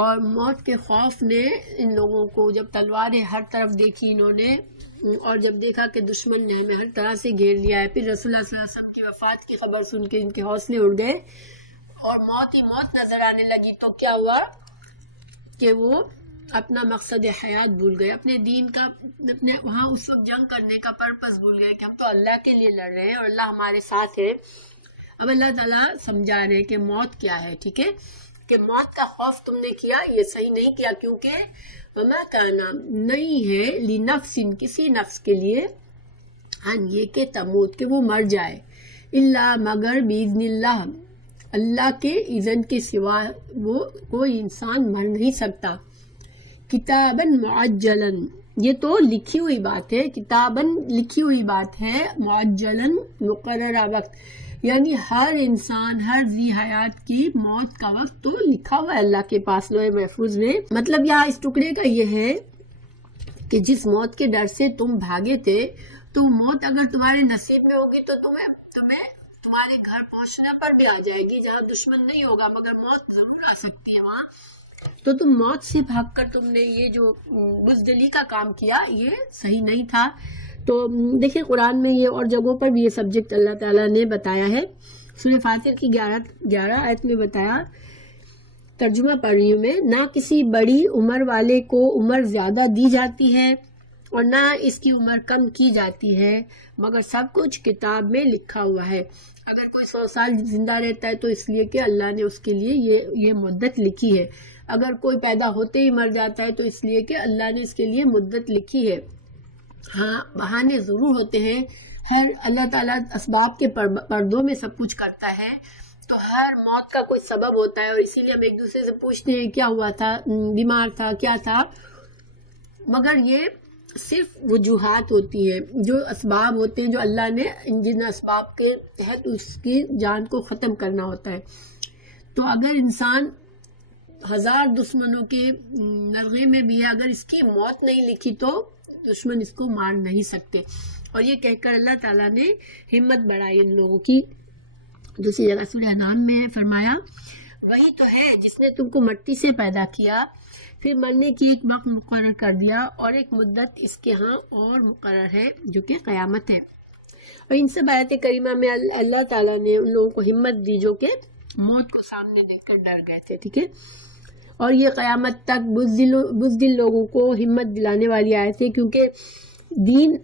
اور موت کے خوف نے ان لوگوں کو جب تلواریں ہر طرف دیکھی انہوں نے، اور جب دیکھا کہ دشمن نے ہمیں ہر طرح سے گھیر لیا ہے، پھر رسول اللہ صلی اللہ علیہ وسلم کی وفات کی خبر سن کے ان کے حوصلے اڑ گئے اور موت ہی موت نظر آنے لگی. تو کیا ہوا کہ وہ اپنا مقصد حیات بھول گئے، اپنے دین کا، اپنے وہاں اس وقت جنگ کرنے کا پرپس بھول گئے کہ ہم تو اللہ کے لیے لڑ رہے ہیں اور اللہ ہمارے ساتھ ہے. اب اللہ تعالیٰ سمجھا رہے کہ موت کیا ہے. ٹھیک ہے، کہ موت کا خوف تم نے کیا یہ صحیح نہیں کیا، کیونکہ وما کانا نہیں ہے لنفس کسی نفس کے لیے ان یہ کہ تموت کہ وہ مر جائے، الا مگر باذن اللہ اللہ کے اذن کے سوا وہ کوئی انسان مر نہیں سکتا. کتاباً معجلاً، یہ تو لکھی ہوئی بات ہے، کتاباً لکھی ہوئی بات ہے، معجلاً مقررہ وقت، یعنی ہر انسان، ہر ذی حیات کی موت کا وقت تو لکھا ہوا ہے اللہ کے پاس لوح محفوظ میں۔ مطلب یہاں اس ٹکڑے کا یہ ہے کہ جس موت کے ڈر سے تم بھاگے تھے، تو موت اگر تمہارے نصیب میں ہوگی تو تمہیں تمہارے گھر پہنچنے پر بھی آ جائے گی، جہاں دشمن نہیں ہوگا، مگر موت ضرور آ سکتی ہے وہاں۔ تو تم موت سے بھاگ کر تم نے یہ جو بزدلی کا کام کیا، یہ صحیح نہیں تھا۔ تو دیکھیں قرآن میں یہ اور جگہوں پر بھی یہ سبجیکٹ اللہ تعالیٰ نے بتایا ہے۔ سورہ فاطر کی 11 آیت میں بتایا، ترجمہ پڑھ رہی ہوں میں، نہ کسی بڑی عمر والے کو عمر زیادہ دی جاتی ہے اور نہ اس کی عمر کم کی جاتی ہے، مگر سب کچھ کتاب میں لکھا ہوا ہے۔ اگر کوئی 100 سال زندہ رہتا ہے تو اس لیے کہ اللہ نے اس کے لیے یہ مدت لکھی ہے، اگر کوئی پیدا ہوتے ہی مر جاتا ہے تو اس لیے کہ اللہ نے اس کے لیے مدت لکھی ہے۔ ہاں بہانے ضرور ہوتے ہیں، ہر اللہ تعالیٰ اسباب کے پردوں میں سب کچھ کرتا ہے، تو ہر موت کا کوئی سبب ہوتا ہے، اور اسی لیے ہم ایک دوسرے سے پوچھتے ہیں کیا ہوا تھا، بیمار تھا، کیا تھا، مگر یہ صرف وجوہات ہوتی ہیں، جو اسباب ہوتے ہیں جو اللہ نے جن اسباب کے تحت اس کی جان کو ختم کرنا ہوتا ہے۔ تو اگر انسان 1000 دشمنوں کے نرغے میں بھی ہے، اگر اس کی موت نہیں لکھی تو دشمن اس کو مار نہیں سکتے۔ اور یہ کہہ کر اللہ تعالیٰ نے ہمت بڑھائی ان لوگوں کی۔ دوسری جگہ سورہ انعام میں فرمایا، وہی تو ہے جس نے تم کو مٹی سے پیدا کیا، پھر مرنے کی ایک وقت مقرر کر دیا، اور ایک مدت اس کے ہاں اور مقرر ہے جو کہ قیامت ہے۔ اور ان سب آیت کریمہ میں اللہ تعالیٰ نے ان لوگوں کو ہمت دی جو کہ موت کو سامنے دیکھ کر ڈر گئے تھے، ٹھیک ہے۔ اور یہ قیامت تک بزدل لوگوں کو ہمت دلانے والی آیت ہے، کیونکہ دین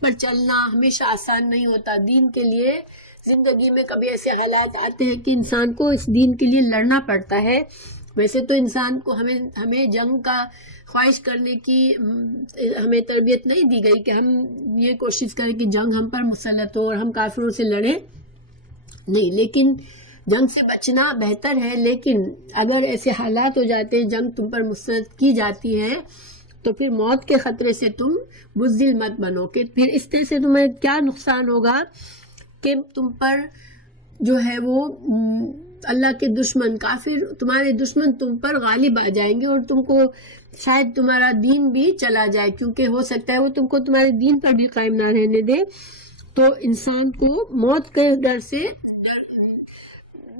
پر چلنا ہمیشہ آسان نہیں ہوتا۔ دین کے لیے زندگی میں کبھی ایسے حالات آتے ہیں کہ انسان کو اس دین کے لیے لڑنا پڑتا ہے۔ ویسے تو انسان کو ہمیں جنگ کا خواہش کرنے کی ہمیں تربیت نہیں دی گئی کہ ہم یہ کوشش کریں کہ جنگ ہم پر مسلط ہو اور ہم کافروں سے لڑیں، نہیں، لیکن جنگ سے بچنا بہتر ہے۔ لیکن اگر ایسے حالات ہو جاتے ہیں، جنگ تم پر مسلط کی جاتی ہے، تو پھر موت کے خطرے سے تم بزدل مت بنو، کہ پھر اس طرح سے تمہیں کیا نقصان ہوگا کہ تم پر جو ہے وہ اللہ کے دشمن، کافر، تمہارے دشمن تم پر غالب آ جائیں گے، اور تم کو شاید تمہارا دین بھی چلا جائے، کیونکہ ہو سکتا ہے وہ تم کو تمہارے دین پر بھی قائم نہ رہنے دے۔ تو انسان کو موت کے ڈر سے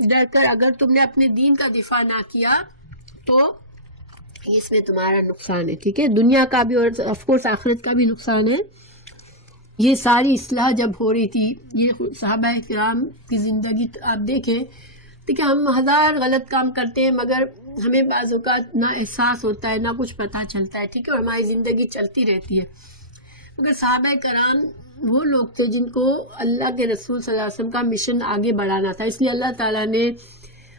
ڈر کر اگر تم نے اپنے دین کا دفاع نہ کیا تو اس میں تمہارا نقصان ہے، ٹھیک ہے، دنیا کا بھی اور آف کورس آخرت کا بھی نقصان ہے۔ یہ ساری اصلاح جب ہو رہی تھی، یہ صحابہ کرام کی زندگی آپ دیکھیں، دیکھیں ہم 1000 غلط کام کرتے ہیں، مگر ہمیں بعض اوقات نہ احساس ہوتا ہے، نہ کچھ پتہ چلتا ہے، ٹھیک ہے، اور ہماری زندگی چلتی رہتی ہے۔ مگر صحابہ کرام وہ لوگ تھے جن کو اللہ کے رسول صلی اللہ علیہ وسلم کا مشن آگے بڑھانا تھا، اس لیے اللہ تعالیٰ نے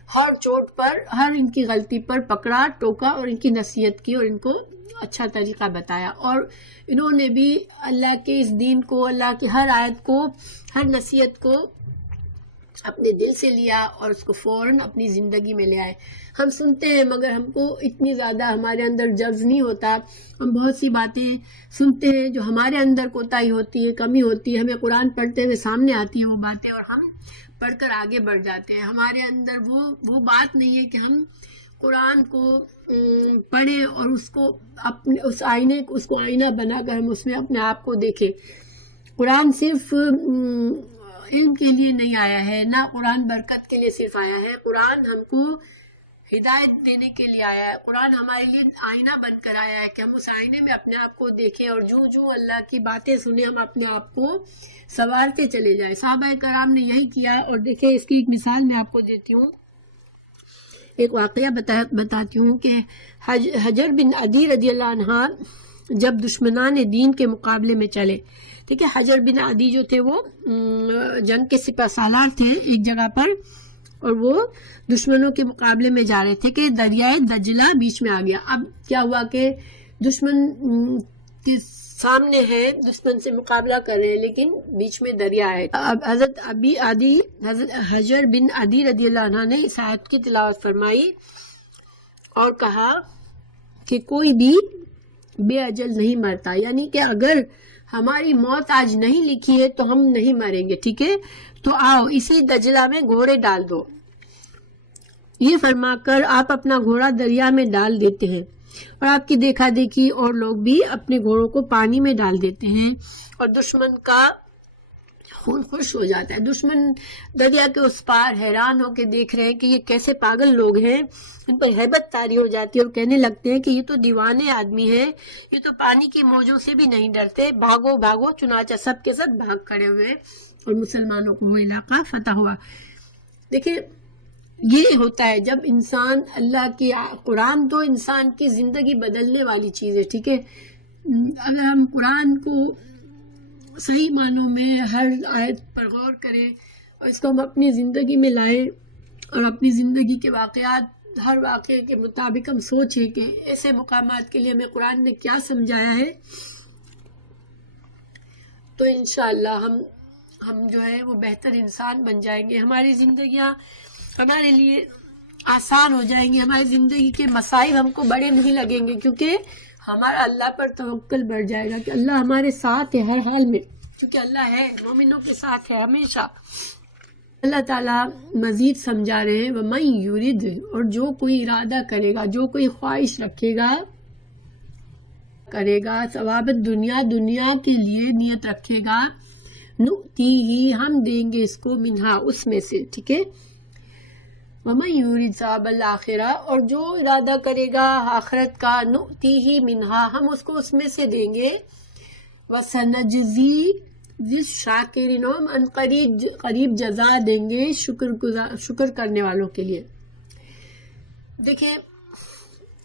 ہر چوٹ پر، ہر ان کی غلطی پر پکڑا، ٹوکا، اور ان کی نصیحت کی، اور ان کو اچھا طریقہ بتایا، اور انہوں نے بھی اللہ کے اس دین کو، اللہ کی ہر آیت کو، ہر نصیحت کو اپنے دل سے لیا اور اس کو فوراً اپنی زندگی میں لے آئے۔ ہم سنتے ہیں مگر ہم کو اتنی زیادہ ہمارے اندر جذب نہیں ہوتا، ہم بہت سی باتیں سنتے ہیں جو ہمارے اندر کوتاہی ہوتی ہے، کمی ہوتی ہے، ہمیں قرآن پڑھتے ہوئے سامنے آتی ہے وہ باتیں، اور ہم پڑھ کر آگے بڑھ جاتے ہیں۔ ہمارے اندر وہ بات نہیں ہے کہ ہم قرآن کو پڑھیں اور اس کو اپنے اس کو آئینہ بنا کر ہم اس میں اپنے آپ کو دیکھیں۔ قرآن صرف علم کے لیے نہیں آیا ہے، نہ قرآن برکت کے لیے صرف آیا ہے، قرآن ہم کو ہدایت دینے کے لیے آیا ہے، قرآن ہمارے لیے آئینہ بن کر آیا ہے کہ ہم اس آئینے میں اپنے آپ کو دیکھیں، اور جو اللہ کی باتیں سنیں ہم اپنے آپ کو سنوارتے چلے جائیں۔ صحابہ کرام نے یہی کیا، اور دیکھیں اس کی ایک مثال میں آپ کو دیتی ہوں، ایک واقعہ بتاتی ہوں کہ حجر بن عدی رضی اللہ عنہ جب دشمنان دین کے مقابلے میں چلے، ٹھیک ہے، حجر بن عدی جو تھے وہ جنگ کے سپہ سالار تھے ایک جگہ پر، اور وہ دشمنوں کے مقابلے میں جا رہے تھے کہ دریائے دجلہ بیچ میں آ گیا۔ اب کیا ہوا کہ دشمن کے سامنے ہے، دشمن سے مقابلہ کر رہے ہیں، لیکن بیچ میں دریا ہے۔ اب حضرت حجر بن عدی رضی اللہ عنہ نے اس آیت کی تلاوت فرمائی اور کہا، کہ کوئی بھی بے اجل نہیں مرتا، یعنی کہ اگر ہماری موت آج نہیں لکھی ہے تو ہم نہیں مریں گے، ٹھیک ہے؟ تو آؤ اسی دجلہ میں گھوڑے ڈال دو۔ یہ فرما کر آپ اپنا گھوڑا دریا میں ڈال دیتے ہیں، اور آپ کی دیکھا دیکھی اور لوگ بھی اپنے گھوڑوں کو پانی میں ڈال دیتے ہیں، اور دشمن کا خون خوش ہو جاتا ہے۔ دشمن دریا کے اس پار حیران ہو کے دیکھ رہے ہیں کہ یہ کیسے پاگل لوگ ہیں، ان پر ہیبت طاری ہو جاتی ہے اور کہنے لگتے ہیں کہ یہ تو دیوانے آدمی ہیں، یہ تو پانی کی موجوں سے بھی نہیں ڈرتے، بھاگو بھاگو۔ چنانچہ سب کے سب بھاگ کھڑے ہوئے اور مسلمانوں کو وہ علاقہ فتح ہوا۔ دیکھیں یہ ہوتا ہے جب انسان اللہ کی قرآن تو انسان کی زندگی بدلنے والی چیز ہے، ٹھیک ہے؟ اگر ہم قرآن کو صحیح معنوں میں ہر آیت پر غور کریں اور اس کو ہم اپنی زندگی میں لائیں اور اپنی زندگی کے واقعات، ہر واقعے کے مطابق ہم سوچیں کہ ایسے مقامات کے لیے ہمیں قرآن نے کیا سمجھایا ہے، تو انشاءاللہ ہم جو ہے وہ بہتر انسان بن جائیں گے، ہماری زندگیاں ہمارے لیے آسان ہو جائیں گی، ہماری زندگی کے مصائب ہم کو بڑے نہیں لگیں گے، کیونکہ ہمارا اللہ پر توکل بڑھ جائے گا کہ اللہ ہمارے ساتھ ہے ہر حال میں، کیونکہ اللہ ہے مومنوں کے ساتھ ہے ہمیشہ۔ اللہ تعالیٰ مزید سمجھا رہے ہیں وَمَن يُرِدْ، اور جو کوئی ارادہ کرے گا، جو کوئی خواہش رکھے گا ثواب دنیا، دنیا کے لیے نیت رکھے گا، نُؤْتِیہِ، ہم دیں گے اس کو، منہا، اس میں سے، ٹھیک ہے؟ وَمَن يُرِدْ ثواب الآخرہ، اور جو ارادہ کرے گا آخرت کا، نُؤْتِیہِ منہا، ہم اس کو اس میں سے دیں گے، وَسَنَجْزِي الشَّاکِرِینَ، ہم قریب جزا دیں گے شکر کرنے والوں کے لیے۔ دیکھیں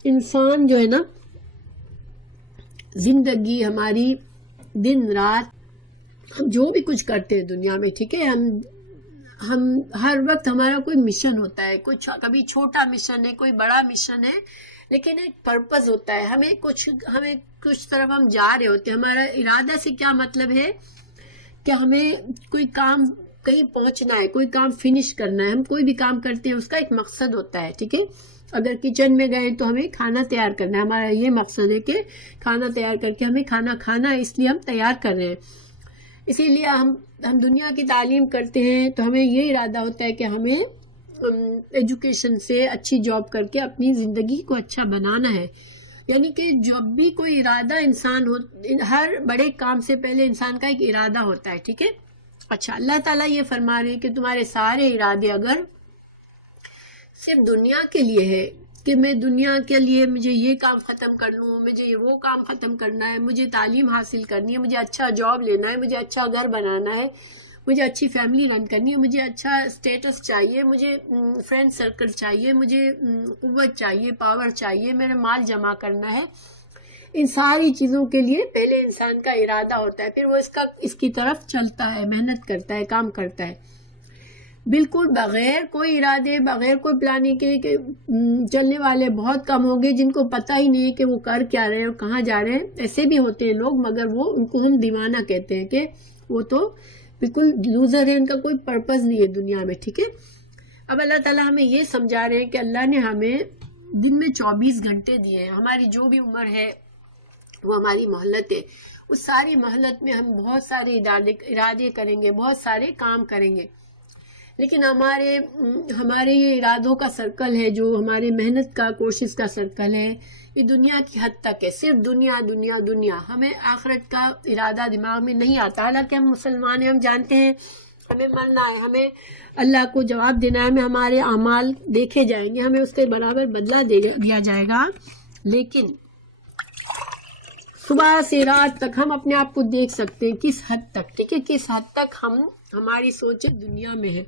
انسان جو ہے نا، زندگی ہماری دن رات ہم جو بھی کچھ کرتے ہیں دنیا میں، ٹھیک ہے، ہم ہر وقت ہمارا کوئی مشن ہوتا ہے، کبھی چھوٹا مشن ہے، کوئی بڑا مشن ہے، لیکن ایک پرپز ہوتا ہے، ہمیں کچھ طرف ہم جا رہے ہوتے ہیں۔ ہمارا ارادہ سے کیا مطلب ہے کہ ہمیں کوئی کام کہیں پہنچنا ہے، کوئی کام فنش کرنا ہے، ہم کوئی بھی کام کرتے ہیں اس کا ایک مقصد ہوتا ہے، ٹھیک ہے؟ اگر کچن میں گئے تو ہمیں کھانا تیار کرنا ہے، ہمارا یہ مقصد ہے کہ کھانا تیار کر کے ہمیں کھانا کھانا ہے، اس لیے ہم تیار کر رہے ہیں۔ اسی لیے ہم دنیا کی تعلیم کرتے ہیں تو ہمیں یہ ارادہ ہوتا ہے کہ ہمیں ایجوکیشن سے اچھی جاب کر کے اپنی زندگی کو اچھا بنانا ہے، یعنی کہ جب بھی کوئی ارادہ انسان ہو، ہر بڑے کام سے پہلے انسان کا ایک ارادہ ہوتا ہے، ٹھیک ہے؟ اچھا، اللہ تعالیٰ یہ فرما رہے ہیں کہ تمہارے سارے ارادے اگر صرف دنیا کے لیے ہے کہ میں دنیا کے لیے مجھے یہ کام ختم کر لوں، مجھے وہ کام ختم کرنا ہے، مجھے تعلیم حاصل کرنی ہے، مجھے اچھا جاب لینا ہے، مجھے اچھا گھر بنانا ہے، مجھے اچھی فیملی رن کرنی ہے، مجھے اچھا اسٹیٹس چاہیے، مجھے فرینڈ سرکل چاہیے، مجھے قوت چاہیے، پاور چاہیے، میرا مال جمع کرنا ہے، ان ساری چیزوں کے لیے پہلے انسان کا ارادہ ہوتا ہے، پھر وہ اس کی طرف چلتا ہے، محنت کرتا ہے، کام کرتا ہے، بالکل بغیر کوئی ارادے، بغیر کوئی پلاننگ کے کہ چلنے والے بہت کم ہوں گے جن کو پتہ ہی نہیں کہ وہ کر کیا رہے ہیں اور کہاں جا رہے ہیں۔ ایسے بھی ہوتے ہیں لوگ، مگر ان کو ہم دیوانہ کہتے ہیں کہ وہ تو بالکل لوزر ہے، ان کا کوئی پرپز نہیں ہے دنیا میں، ٹھیک ہے؟ اب اللہ تعالیٰ ہمیں یہ سمجھا رہے ہیں کہ اللہ نے ہمیں دن میں 24 گھنٹے دیے ہیں، ہماری جو بھی عمر ہے وہ ہماری مہلت ہے، اس ساری مہلت میں ہم بہت سارے ارادے کریں گے، بہت سارے کام کریں گے، لیکن ہمارے یہ ارادوں کا سرکل ہے، جو ہمارے محنت کا، کوشش کا سرکل ہے، یہ دنیا کی حد تک ہے، صرف دنیا دنیا دنیا، ہمیں آخرت کا ارادہ دماغ میں نہیں آتا۔ حالانکہ ہم مسلمان ہیں، ہم جانتے ہیں ہمیں مرنا ہے، ہمیں اللہ کو جواب دینا ہے، ہمیں ہمارے اعمال دیکھے جائیں گے، ہمیں اس کے برابر بدلہ دیا جائے گا، لیکن صبح سے رات تک ہم اپنے آپ کو دیکھ سکتے ہیں کس حد تک، ٹھیک ہے، کس حد تک ہماری سوچ دنیا میں ہے،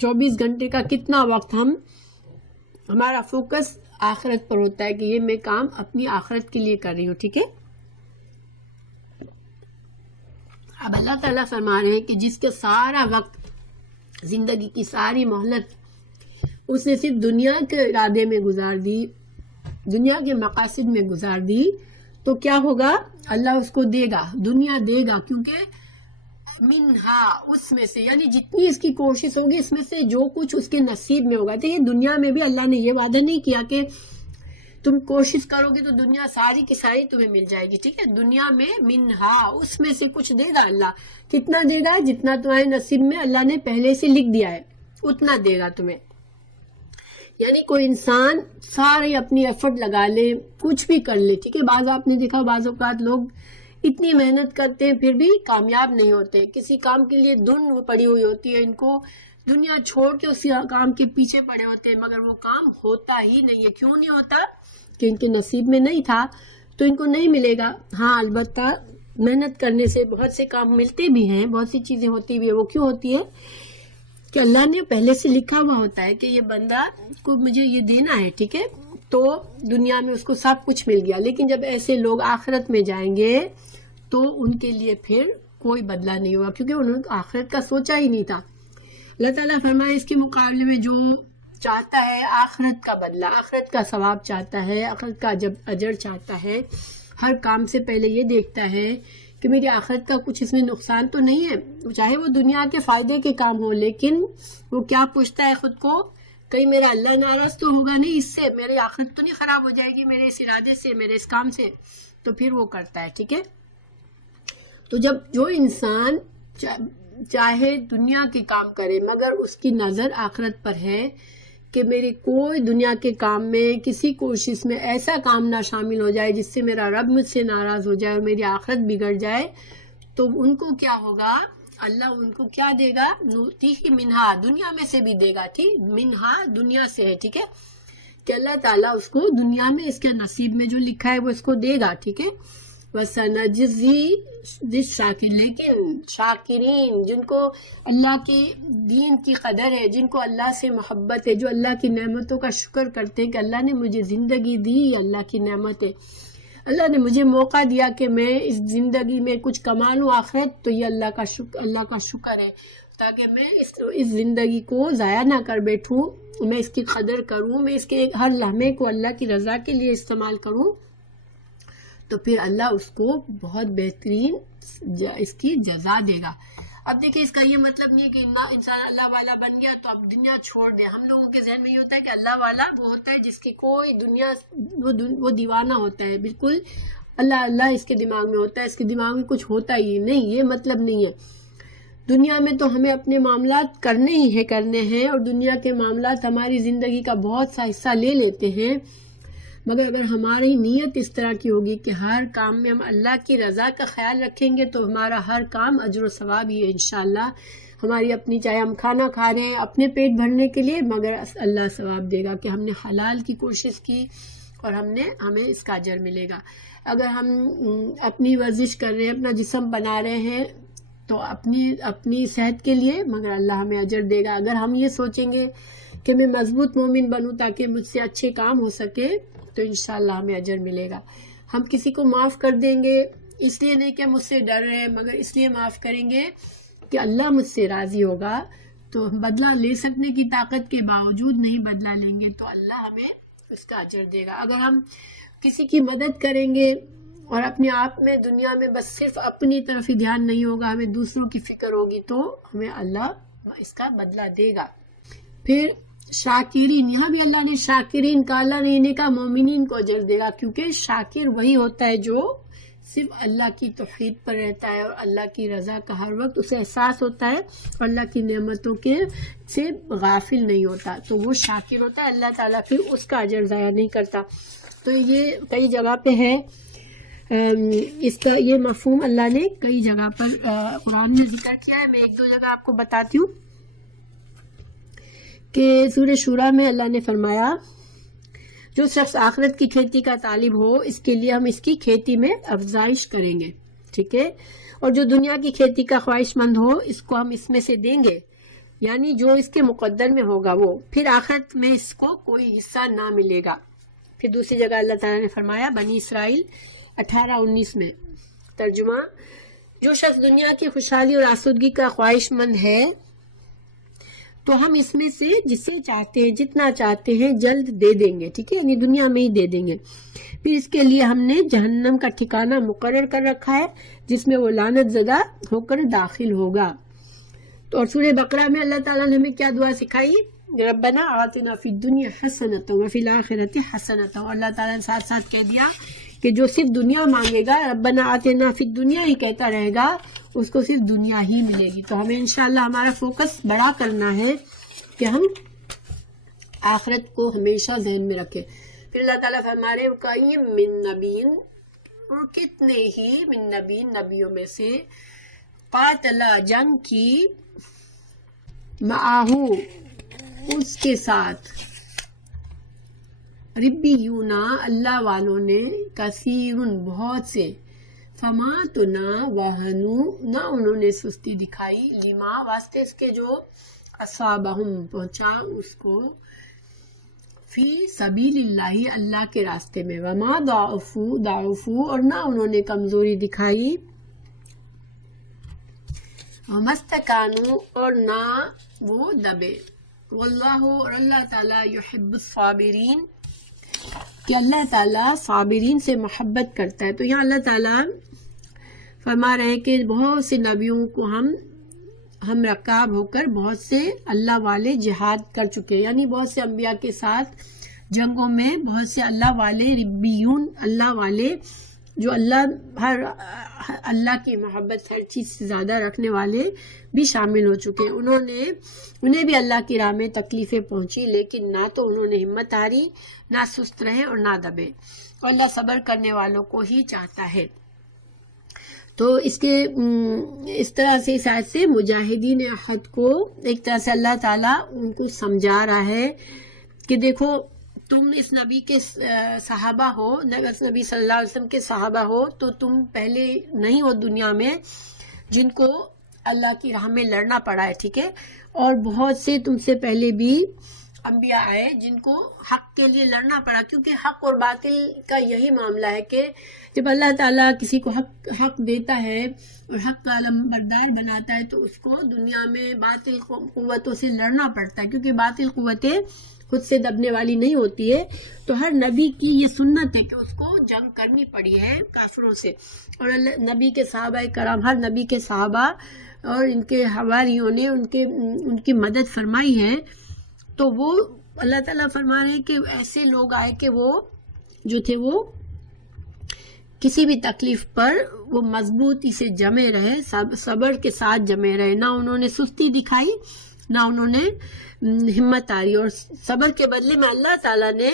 24 گھنٹے کا کتنا وقت ہمارا فوکس آخرت پر ہوتا ہے کہ یہ میں کام اپنی آخرت کے لیے کر رہی ہوں، ٹھیک ہے؟ اب اللہ تعالیٰ فرما رہے ہیں کہ جس کا سارا وقت، زندگی کی ساری مہلت اس نے صرف دنیا کے ارادے میں گزار دی، دنیا کے مقاصد میں گزار دی، تو کیا ہوگا؟ اللہ اس کو دے گا، دنیا دے گا، کیونکہ منہا اس میں سے، یعنی جتنی اس کی کوشش ہوگی اس میں سے جو کچھ اس کے نصیب میں ہوگا. دیکھیے دنیا میں بھی اللہ نے یہ وعدہ نہیں کیا کہ تم کوشش کرو گے تو دنیا ساری کی ساری تمہیں مل جائے گی. ٹھیک ہے، دنیا میں منہا اس میں سے کچھ دے گا اللہ. کتنا دے گا؟ جتنا تمہارے نصیب میں اللہ نے پہلے سے لکھ دیا ہے اتنا دے گا تمہیں. یعنی کوئی انسان سارے اپنی ایفرٹ لگا لے، کچھ بھی کر لے. ٹھیک ہے، بعض آپ نے دیکھا بعض اوقات لوگ اتنی محنت کرتے ہیں پھر بھی کامیاب نہیں ہوتے. کسی کام کے لیے دھن پڑی ہوئی ہوتی ہے، ان کو دنیا چھوڑ کے اسی کام کے پیچھے پڑے ہوتے ہیں، مگر وہ کام ہوتا ہی نہیں ہے. کیوں نہیں ہوتا؟ کہ ان کے نصیب میں نہیں تھا تو ان کو نہیں ملے گا. ہاں البتہ محنت کرنے سے بہت سے کام ملتے بھی ہیں، بہت سی چیزیں ہوتی بھی ہیں. وہ کیوں ہوتی ہے؟ کہ اللہ نے پہلے سے لکھا ہوا ہوتا ہے کہ یہ بندہ کو مجھے یہ دینا ہے. ٹھیک ہے، تو دنیا میں اس کو سب کچھ مل گیا. لیکن جب ایسے لوگ آخرت میں جائیں گے تو ان کے لیے پھر کوئی بدلہ نہیں ہوگا، کیونکہ انہوں نے آخرت کا سوچا ہی نہیں تھا. اللہ تعالیٰ فرمائے اس کے مقابلے میں جو چاہتا ہے آخرت کا بدلہ، آخرت کا ثواب چاہتا ہے، آخرت کا جب اجر چاہتا ہے، ہر کام سے پہلے یہ دیکھتا ہے کہ میری آخرت کا کچھ اس میں نقصان تو نہیں ہے. چاہے وہ دنیا کے فائدے کے کام ہو، لیکن وہ کیا پوچھتا ہے خود کو، کہیں میرا اللہ ناراض تو ہوگا نہیں اس سے، میری آخرت تو نہیں خراب ہو جائے گی میرے اس ارادے سے، میرے اس کام سے. تو پھر وہ کرتا ہے. ٹھیک ہے، تو جب جو انسان چاہے دنیا کے کام کرے مگر اس کی نظر آخرت پر ہے کہ میری کوئی دنیا کے کام میں کسی کوشش میں ایسا کام نہ شامل ہو جائے جس سے میرا رب مجھ سے ناراض ہو جائے اور میری آخرت بگڑ جائے، تو ان کو کیا ہوگا؟ اللہ ان کو کیا دے گا؟ نوتیہ منہا، دنیا میں سے بھی دے گا. ٹھیک، منہا دنیا سے ہے. ٹھیک ہے، کہ اللہ تعالیٰ اس کو دنیا میں اس کے نصیب میں جو لکھا ہے وہ اس کو دے گا. ٹھیک ہے، وَسَنَجْزِي شاکر، لیکن شاکرین جن کو اللہ کے دین کی قدر ہے، جن کو اللہ سے محبت ہے، جو اللہ کی نعمتوں کا شکر کرتے ہیں کہ اللہ نے مجھے زندگی دی، اللہ کی نعمت ہے، اللہ نے مجھے موقع دیا کہ میں اس زندگی میں کچھ کما لوں آخرت، تو یہ اللہ کا شکر ہے، تاکہ میں اس زندگی کو ضائع نہ کر بیٹھوں، میں اس کی قدر کروں، میں اس کے ہر لمحے کو اللہ کی رضا کے لیے استعمال کروں. تو پھر اللہ اس کو بہت بہترین اس کی جزا دے گا. اب دیکھیں اس کا یہ مطلب نہیں ہے کہ انسان اللہ والا بن گیا تو اب دنیا چھوڑ دے. ہم لوگوں کے ذہن میں یہ ہوتا ہے کہ اللہ والا وہ ہوتا ہے جس کی کوئی دنیا، وہ دیوانہ ہوتا ہے، بالکل اللہ اس کے دماغ میں ہوتا ہے، اس کے دماغ میں کچھ ہوتا ہی نہیں. یہ مطلب نہیں ہے. دنیا میں تو ہمیں اپنے معاملات کرنے ہیں اور دنیا کے معاملات ہماری زندگی کا بہت سا حصہ لے لیتے ہیں، مگر اگر ہماری نیت اس طرح کی ہوگی کہ ہر کام میں ہم اللہ کی رضا کا خیال رکھیں گے تو ہمارا ہر کام اجر و ثواب ہی ہے انشاءاللہ. ہماری اپنی، چاہے ہم کھانا کھا رہے ہیں اپنے پیٹ بھرنے کے لیے، مگر اللہ ثواب دے گا کہ ہم نے حلال کی کوشش کی اور ہمیں اس کا اجر ملے گا. اگر ہم اپنی ورزش کر رہے ہیں، اپنا جسم بنا رہے ہیں تو اپنی صحت کے لیے، مگر اللہ ہمیں اجر دے گا. اگر ہم یہ سوچیں گے کہ میں مضبوط مومن بنوں تاکہ مجھ سے اچھے کام ہو سکے تو انشاءاللہ ہمیں اجر ملے گا. ہم کسی کو معاف کر دیں گے اس لیے نہیں کہ مجھ سے ڈر رہے ہیں، مگر اس لیے معاف کریں گے کہ اللہ مجھ سے راضی ہوگا. تو بدلہ لے سکنے کی طاقت کے باوجود نہیں بدلہ لیں گے تو اللہ ہمیں اس کا اجر دے گا. اگر ہم کسی کی مدد کریں گے اور اپنے آپ میں دنیا میں بس صرف اپنی طرف ہی دھیان نہیں ہوگا، ہمیں دوسروں کی فکر ہوگی، تو ہمیں اللہ اس کا بدلہ دے گا. پھر شاکرین، یہاں بھی اللہ نے شاکرین کا، اللہ نے انہیں کہا مومنین کو اجر دے گا، کیونکہ شاکر وہی ہوتا ہے جو صرف اللہ کی توحید پر رہتا ہے اور اللہ کی رضا کا ہر وقت اسے احساس ہوتا ہے اور اللہ کی نعمتوں کے سے غافل نہیں ہوتا، تو وہ شاکر ہوتا ہے. اللہ تعالیٰ پھر اس کا اجر ضائع نہیں کرتا. تو یہ کئی جگہ پہ ہے، اس کا یہ مفہوم اللہ نے کئی جگہ پر قرآن میں ذکر کیا ہے. میں ایک دو جگہ آپ کو بتاتی ہوں کہ سورہ شورا میں اللہ نے فرمایا جو شخص آخرت کی کھیتی کا طالب ہو اس کے لیے ہم اس کی کھیتی میں افزائش کریں گے. ٹھیک ہے، اور جو دنیا کی کھیتی کا خواہش مند ہو اس کو ہم اس میں سے دیں گے، یعنی جو اس کے مقدر میں ہوگا وہ، پھر آخرت میں اس کو کوئی حصہ نہ ملے گا. پھر دوسری جگہ اللہ تعالیٰ نے فرمایا بنی اسرائیل 18-19 میں، ترجمہ، جو شخص دنیا کی خوشحالی اور آسودگی کا خواہش مند ہے تو ہم اس میں سے جسے چاہتے ہیں جتنا چاہتے ہیں جلد دے دیں گے، ٹھیک ہے، یعنی دنیا میں ہی دے دیں گے. پھر اس کے لیے ہم نے جہنم کا ٹھکانہ مقرر کر رکھا ہے جس میں وہ لعنت زدہ ہو کر داخل ہوگا. تو اور سورہ بقرہ میں اللہ تعالیٰ نے ہمیں کیا دعا سکھائی؟ ربنا آتنا فی الدنیا حسنۃ وفی الآخرۃ حسنۃ. اور اللہ تعالیٰ نے ساتھ ساتھ کہہ دیا کہ جو صرف دنیا مانگے گا، ربنا آتنا فی الدنیا ہی کہتا رہے گا، اس کو صرف دنیا ہی ملے گی. تو ہمیں انشاءاللہ ہمارا فوکس بڑا کرنا ہے کہ ہم آخرت کو ہمیشہ ذہن میں رکھیں. پھر اللہ تعالیٰ فرما رہے ہیں من نبین، اور کتنے ہی من نبین نبیوں میں سے، قاتلا جنگ کی، معاہو اس کے ساتھ، ربیونا اللہ والوں نے، کثیرن بہت سے، فما تو نہ وہنو نہ انہوں نے سستی دکھائی، لما واسطے اس کے جو اصابہم پہنچا اس کو، فی سبیل اللہ اللہ کے راستے میں، وما ضعفوا اور نہ انہوں نے کمزوری دکھائی، ومستکانوا اور نہ وہ دبے، واللہ اور اللہ تعالیٰ یحب الصابرین کہ اللہ تعالیٰ صابرین سے محبت کرتا ہے. تو یہاں اللہ تعالیٰ فرما رہے ہیں کہ بہت سے نبیوں کو ہم رکاب ہو کر بہت سے اللہ والے جہاد کر چکے، یعنی بہت سے انبیاء کے ساتھ جنگوں میں بہت سے اللہ والے، ربیون اللہ والے، جو اللہ کی محبت ہر چیز سے زیادہ رکھنے والے بھی شامل ہو چکے. انہیں بھی اللہ کی راہ میں تکلیفیں پہنچی، لیکن نہ تو انہوں نے ہمت ہاری، نہ سست رہے اور نہ دبے. اور اللہ صبر کرنے والوں کو ہی چاہتا ہے. تو اس طرح سے اس آیت سے مجاہدین احد کو ایک طرح سے اللہ تعالیٰ ان کو سمجھا رہا ہے کہ دیکھو تم اس نبی کے صحابہ ہو، اس نبی صلی اللہ علیہ وسلم کے صحابہ ہو، تو تم پہلے نہیں ہو دنیا میں جن کو اللہ کی راہ میں لڑنا پڑا ہے، ٹھیک ہے، اور بہت سے تم سے پہلے بھی انبیاء آئے جن کو حق کے لیے لڑنا پڑا، کیونکہ حق اور باطل کا یہی معاملہ ہے کہ جب اللہ تعالیٰ کسی کو حق دیتا ہے اور حق کا علم بردار بناتا ہے تو اس کو دنیا میں باطل قوتوں سے لڑنا پڑتا ہے، کیونکہ باطل قوتیں خود سے دبنے والی نہیں ہوتی ہے. تو ہر نبی کی یہ سنت ہے کہ اس کو جنگ کرنی پڑی ہے کافروں سے. اور نبی کے صحابہ کرام، ہر نبی کے صحابہ اور ان کے حواریوں نے ان کی مدد فرمائی ہے. تو وہ اللہ تعالیٰ فرما رہے ہیں کہ ایسے لوگ آئے کہ وہ جو تھے وہ کسی بھی تکلیف پر وہ مضبوطی سے جمے رہے، صبر کے ساتھ جمے رہے، نہ انہوں نے سستی دکھائی نہ انہوں نے ہمت آئی. اور صبر کے بدلے میں اللہ تعالیٰ نے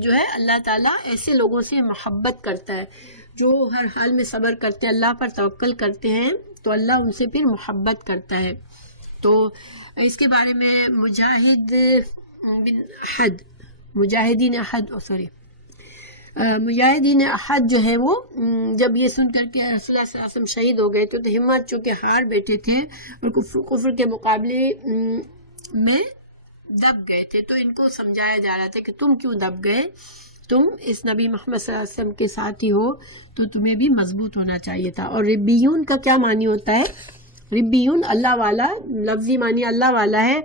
جو ہے اللہ تعالیٰ ایسے لوگوں سے محبت کرتا ہے جو ہر حال میں صبر کرتے ہیں، اللہ پر توکل کرتے ہیں، تو اللہ ان سے پھر محبت کرتا ہے. تو اس کے بارے میں مجاہدین احد جو ہے وہ جب یہ سن کر کے رسول اللہ صلی اللہ علیہ وسلم شہید ہو گئے تو ہمت چونکہ ہار بیٹھے تھے اور کفر کے مقابلے میں دب گئے تھے، تو ان کو سمجھایا جا رہا تھا کہ تم کیوں دب گئے، تم اس نبی محمد صلی اللہ علیہ وسلم کے ساتھ ہی ہو تو تمہیں بھی مضبوط ہونا چاہیے تھا. اور ربیون کا کیا معنی ہوتا ہے؟ ربیون اللہ والا، لفظی معنی اللہ والا ہے.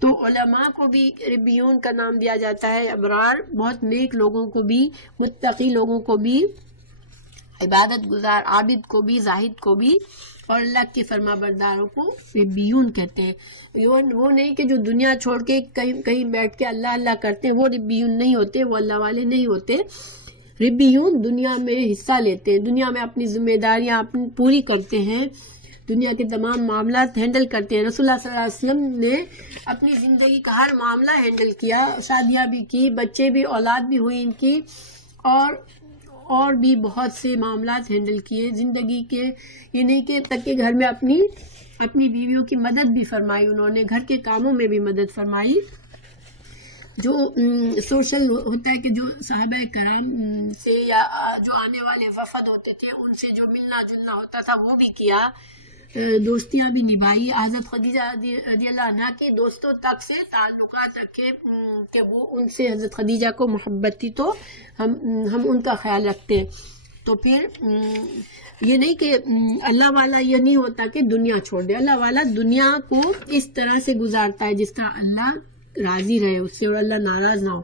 تو علماء کو بھی ربیون کا نام دیا جاتا ہے، ابرار بہت نیک لوگوں کو بھی، متقی لوگوں کو بھی، عبادت گزار عابد کو بھی، زاہد کو بھی، اور اللہ کے فرما برداروں کو ربیون کہتے ہیں. وہ نہیں کہ جو دنیا چھوڑ کے کہیں بیٹھ کے اللہ اللہ کرتے ہیں، وہ ربیون نہیں ہوتے، وہ اللہ والے نہیں ہوتے. ربیون دنیا میں حصہ لیتے ہیں، دنیا میں اپنی ذمہ داریاں اپنی پوری کرتے ہیں، دنیا کے تمام معاملات ہینڈل کرتے ہیں. رسول اللہ صلی اللہ علیہ وسلم نے اپنی زندگی کا ہر معاملہ ہینڈل کیا، شادیاں بھی کی، بچے بھی، اولاد بھی ہوئی ان کی، اور بھی بہت سے معاملات ہینڈل کیے زندگی کے. یہ نہیں کہ تک کہ گھر میں اپنی بیویوں کی مدد بھی فرمائی، انہوں نے گھر کے کاموں میں بھی مدد فرمائی. جو سوشل ہوتا ہے کہ جو صحابہ کرام سے یا جو آنے والے وفد ہوتے تھے ان سے جو ملنا جلنا ہوتا تھا وہ بھی کیا، دوستیاں بھی نبھائی. حضرت خدیجہ رضی اللہ عنہ کے دوستوں تک سے تعلقات رکھے کہ وہ ان سے حضرت خدیجہ کو محبت تھی تو ہم ان کا خیال رکھتے ہیں. تو پھر یہ نہیں کہ اللہ والا یہ نہیں ہوتا کہ دنیا چھوڑ دے. اللہ والا دنیا کو اس طرح سے گزارتا ہے جس طرح اللہ راضی رہے اس سے اور اللہ ناراض نہ ہو.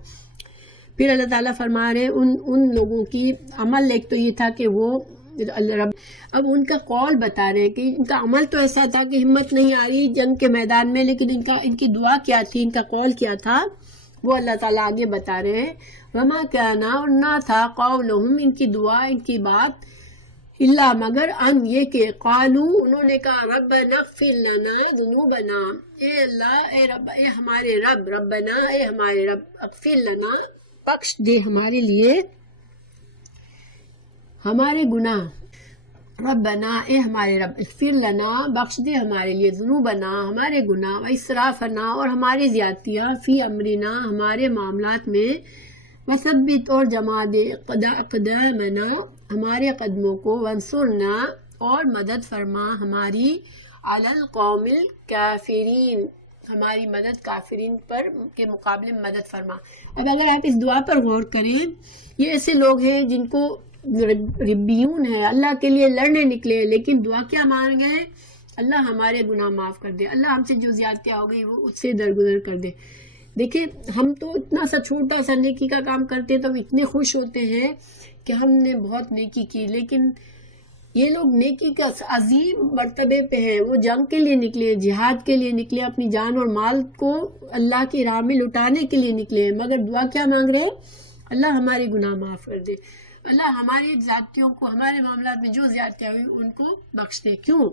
پھر اللہ تعالیٰ فرما رہے ان لوگوں کی عمل ایک تو یہ تھا کہ وہ اللہ رب، اب ان کا قول بتا رہے کہ ان کا عمل تو ایسا تھا کہ ہمت نہیں آ رہی جنگ کے میدان میں، لیکن ان کی دعا کیا تھی، ان کا قول کیا تھا، وہ اللہ تعالیٰ آگے بتا رہے ہیں. وما کانا، اور نہ تھا قولہم، ان کی دعا، ان کی بات، الا مگر ان یہ کہ قالو، انہوں نے کہا ربنا اغفر لنا ذنوبنا، اے اللہ، اے رب، اے ہمارے رب، ربنا، اے ہمارے رب، اغفر لنا، بخش دے ہمارے لیے ہمارے گناہ، ربنا، اے ہمارے رب، اغفر لنا، بخش دے ہمارے لیے، ذنوبنا، ہمارے گناہ، و اسرافنا، اور ہماری زیادتیاں، فی امرنا، ہمارے معاملات میں، وثبت، اور جما دے اقدامنا، ہمارے قدموں کو، وانصرنا، اور مدد فرما ہماری، علی القوم الکافرین، ہماری مدد کافرین پر کے مقابلے میں مدد فرما. اب اگر آپ اس دعا پر غور کریں، یہ ایسے لوگ ہیں جن کو ربیون ہے، اللہ کے لیے لڑنے نکلے، لیکن دعا کیا مانگ گئے؟ اللہ ہمارے گناہ معاف کر دے، اللہ ہم سے جو زیادتیاں ہو گئی وہ اس سے درگزر کر دے. دیکھیں ہم تو اتنا سا چھوٹا سا نیکی کا کام کرتے ہیں تو ہم اتنے خوش ہوتے ہیں کہ ہم نے بہت نیکی کی، لیکن یہ لوگ نیکی کا عظیم مرتبے پہ ہیں، وہ جنگ کے لیے نکلے، جہاد کے لیے نکلے، اپنی جان اور مال کو اللہ کی راہ میں لٹانے کے لیے نکلے، مگر دعا کیا مانگ رہے؟ اللہ ہمارے گناہ معاف کر دے، اللہ ہماری زیادتیوں کو، ہمارے معاملات میں جو زیادتیاں ہوئی ان کو بخش دے. کیوں؟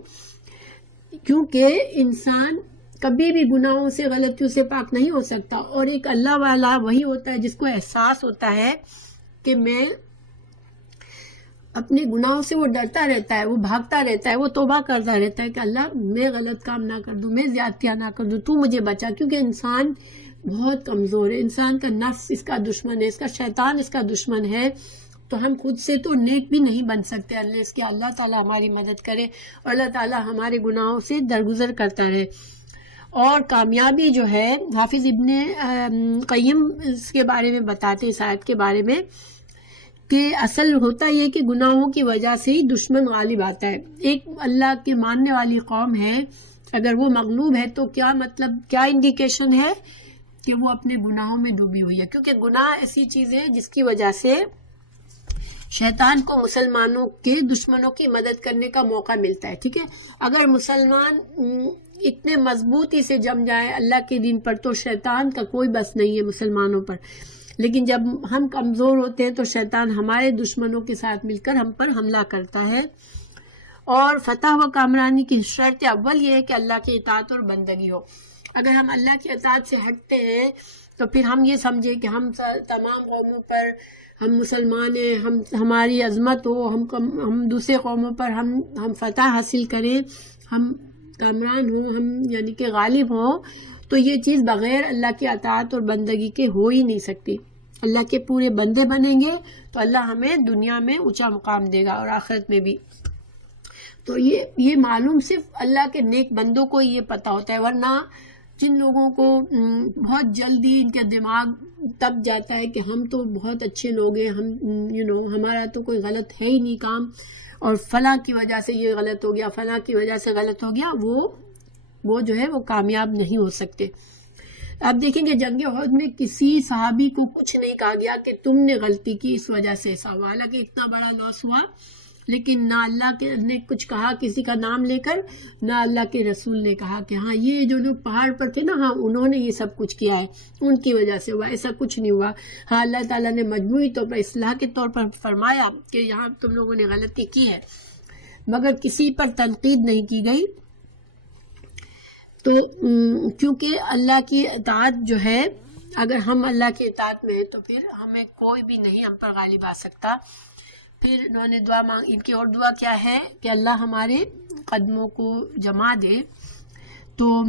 کیونکہ انسان کبھی بھی گناہوں سے، غلطیوں سے پاک نہیں ہو سکتا، اور ایک اللہ والا وہی ہوتا ہے جس کو احساس ہوتا ہے کہ میں اپنے گناہوں سے، وہ ڈرتا رہتا ہے، وہ بھاگتا رہتا ہے، وہ توبہ کرتا رہتا ہے کہ اللہ میں غلط کام نہ کر دوں، میں زیادتیاں نہ کر دوں، تو مجھے بچا. کیونکہ انسان بہت کمزور ہے، انسان کا نفس اس کا دشمن ہے، اس کا شیطان اس کا دشمن ہے، تو ہم خود سے تو نیک بھی نہیں بن سکتے اللہ اس کے اللہ تعالیٰ ہماری مدد کرے اور اللہ تعالیٰ ہمارے گناہوں سے درگزر کرتا رہے. اور کامیابی جو ہے، حافظ ابن قیم اس کے بارے میں بتاتے اس آیت کے بارے میں کہ اصل ہوتا یہ کہ گناہوں کی وجہ سے ہی دشمن غالب آتا ہے. ایک اللہ کے ماننے والی قوم ہے، اگر وہ مغلوب ہے تو کیا مطلب، کیا انڈیکیشن ہے کہ وہ اپنے گناہوں میں ڈوبی ہوئی ہے. کیونکہ گناہ ایسی چیز ہے جس کی وجہ سے شیطان کو مسلمانوں کے دشمنوں کی مدد کرنے کا موقع ملتا ہے. ٹھیک ہے، اگر مسلمان اتنے مضبوطی سے جم جائے اللہ کے دین پر تو شیطان کا کوئی بس نہیں ہے مسلمانوں پر. لیکن جب ہم کمزور ہوتے ہیں تو شیطان ہمارے دشمنوں کے ساتھ مل کر ہم پر حملہ کرتا ہے. اور فتح و کامرانی کی شرط اول یہ ہے کہ اللہ کی اطاعت اور بندگی ہو. اگر ہم اللہ کی اطاعت سے ہٹتے ہیں تو پھر ہم یہ سمجھیں کہ ہم تمام قوموں پر ہم مسلمان ہیں، ہماری عظمت ہو، ہم دوسرے قوموں پر ہم فتح حاصل کریں، ہم کامران ہوں، ہم یعنی کہ غالب ہوں، تو یہ چیز بغیر اللہ کی اطاعت اور بندگی کے ہو ہی نہیں سکتی. اللہ کے پورے بندے بنیں گے تو اللہ ہمیں دنیا میں اونچا مقام دے گا اور آخرت میں بھی. تو یہ معلوم صرف اللہ کے نیک بندوں کو یہ پتہ ہوتا ہے، ورنہ جن لوگوں کو بہت جلدی ان کا دماغ تب جاتا ہے کہ ہم تو بہت اچھے لوگ ہیں، ہم ہمارا تو کوئی غلط ہے ہی نہیں کام، اور فلاں کی وجہ سے یہ غلط ہو گیا، فلاں کی وجہ سے غلط ہو گیا، وہ جو ہے وہ کامیاب نہیں ہو سکتے. آپ دیکھیں گے جنگ احد میں کسی صحابی کو کچھ نہیں کہا گیا کہ تم نے غلطی کی اس وجہ سے ایسا ہوا، حالانکہ اتنا بڑا لاس ہوا، لیکن نہ اللہ کے نے کچھ کہا کسی کا نام لے کر، نہ اللہ کے رسول نے کہا کہ ہاں یہ جو لوگ پہاڑ پر تھے نا، ہاں انہوں نے یہ سب کچھ کیا ہے، ان کی وجہ سے ہوا، ایسا کچھ نہیں ہوا. ہاں اللہ تعالیٰ نے مجموعی طور پر اصلاح کے طور پر فرمایا کہ یہاں تم لوگوں نے غلطی کی ہے، مگر کسی پر تنقید نہیں کی گئی. تو کیونکہ اللہ کی اطاعت جو ہے، اگر ہم اللہ کی اطاعت میں ہیں تو پھر ہمیں کوئی بھی نہیں ہم پر غالب آ سکتا. پھر انہوں نے دعا مانگ، ان کی اور دعا کیا ہے کہ اللہ ہمارے قدموں کو جما دے. تو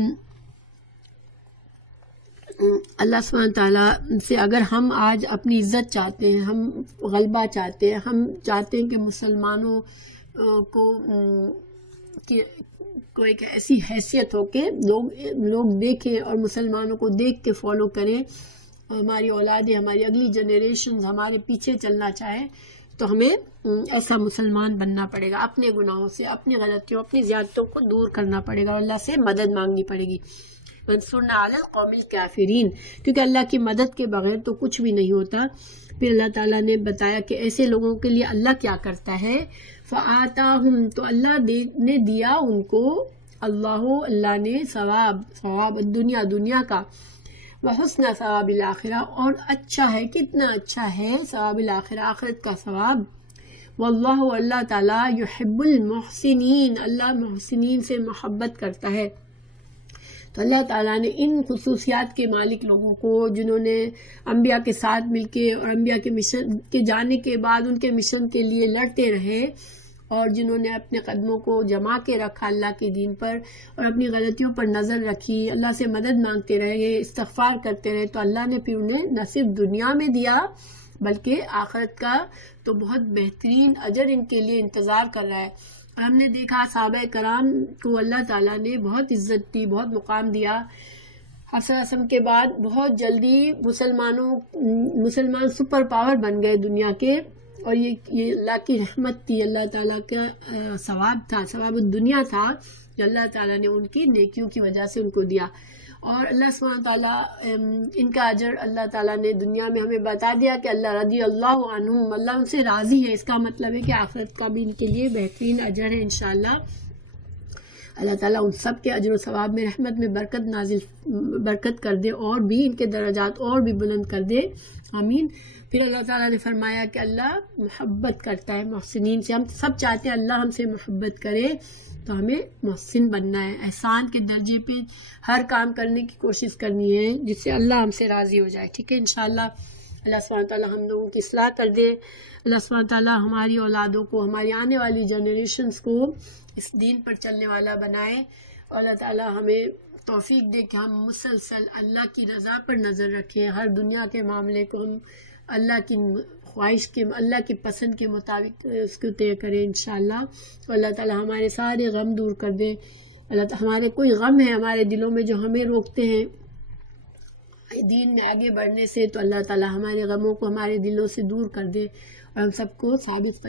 اللہ سبحانہ تعالیٰ سے اگر ہم آج اپنی عزت چاہتے ہیں، ہم غلبہ چاہتے ہیں، ہم چاہتے ہیں کہ مسلمانوں کو ایک ایسی حیثیت ہو کہ لوگ دیکھیں اور مسلمانوں کو دیکھ کے فالو کریں، ہماری اولادیں، ہماری اگلی جنریشنز ہمارے پیچھے چلنا چاہے، تو ہمیں ایسا مسلمان بننا پڑے گا، اپنے گناہوں سے، اپنی غلطیوں، اپنی زیادتیوں کو دور کرنا پڑے گا، اور اللہ سے مدد مانگنی پڑے گی۔ وانصرنا علی القوم الکافرین، کیونکہ اللہ کی مدد کے بغیر تو کچھ بھی نہیں ہوتا۔ پھر اللہ تعالیٰ نے بتایا کہ ایسے لوگوں کے لیے اللہ کیا کرتا ہے، فآتاہم، تو اللہ نے دیا ان کو، اللہ نے ثواب الدنیا، دنیا کا، وحسن ثواب الآخرہ، اور اچھا ہے، کتنا اچھا ہے ثواب الآخرہ، آخرت کا ثواب۔ واللہ، اللہ تعالیٰ، یحب المحسنین، اللہ محسنین سے محبت کرتا ہے۔ تو اللہ تعالیٰ نے ان خصوصیات کے مالک لوگوں کو، جنہوں نے انبیاء کے ساتھ مل کے اور انبیاء کے مشن کے جانے کے بعد ان کے مشن کے لیے لڑتے رہے، اور جنہوں نے اپنے قدموں کو جما کے رکھا اللہ کے دین پر، اور اپنی غلطیوں پر نظر رکھی، اللہ سے مدد مانگتے رہے، استغفار کرتے رہے، تو اللہ نے پھر انہیں نہ صرف دنیا میں دیا بلکہ آخرت کا تو بہت بہترین اجر ان کے لیے انتظار کر رہا ہے۔ ہم نے دیکھا صحابہ کرام کو اللہ تعالیٰ نے بہت عزت دی، بہت مقام دیا۔ حضرت صلی اللہ علیہ وسلم کے بعد بہت جلدی مسلمان سپر پاور بن گئے دنیا کے، اور یہ اللہ کی رحمت تھی، اللہ تعالیٰ کا ثواب تھا، ثواب الدنیا تھا، جو اللہ تعالیٰ نے ان کی نیکیوں کی وجہ سے ان کو دیا۔ اور اللہ سبحانہ تعالیٰ ان کا اجر اللہ تعالیٰ نے دنیا میں ہمیں بتا دیا کہ اللہ رضی اللہ عنہم، اللہ ان سے راضی ہے۔ اس کا مطلب ہے کہ آخرت کا بھی ان کے لیے بہترین اجر ہے انشاءاللہ۔ اللہ تعالیٰ ان سب کے اجر و ثواب میں، رحمت میں برکت کر دے، اور بھی ان کے درجات اور بھی بلند کر دے، آمین۔ پھر اللہ تعالیٰ نے فرمایا کہ اللہ محبت کرتا ہے محسنین سے۔ ہم سب چاہتے ہیں اللہ ہم سے محبت کرے، تو ہمیں محسن بننا ہے، احسان کے درجے پہ ہر کام کرنے کی کوشش کرنی ہے جس سے اللہ ہم سے راضی ہو جائے، ٹھیک ہے انشاءاللہ۔ اللہ سبحانہ تعالیٰ ہم لوگوں کی اصلاح کر دے، اللہ سبحانہ تعالیٰ ہماری اولادوں کو، ہماری آنے والی جنریشنز کو اس دین پر چلنے والا بنائے، اور اللہ تعالیٰ ہمیں توفیق دے کہ ہم مسلسل اللہ کی رضا پر نظر رکھیں، ہر دنیا کے معاملے کو ہم اللہ کی خواہش کے، اللہ کی پسند کے مطابق اس کو طے کریں انشاءاللہ۔ اور اللہ تعالیٰ ہمارے سارے غم دور کر دے۔ اللہ تعالیٰ ہمارے کوئی غم ہے ہمارے دلوں میں جو ہمیں روکتے ہیں دین میں آگے بڑھنے سے، تو اللہ تعالیٰ ہمارے غموں کو ہمارے دلوں سے دور کر دے، اور ہم سب کو ثابت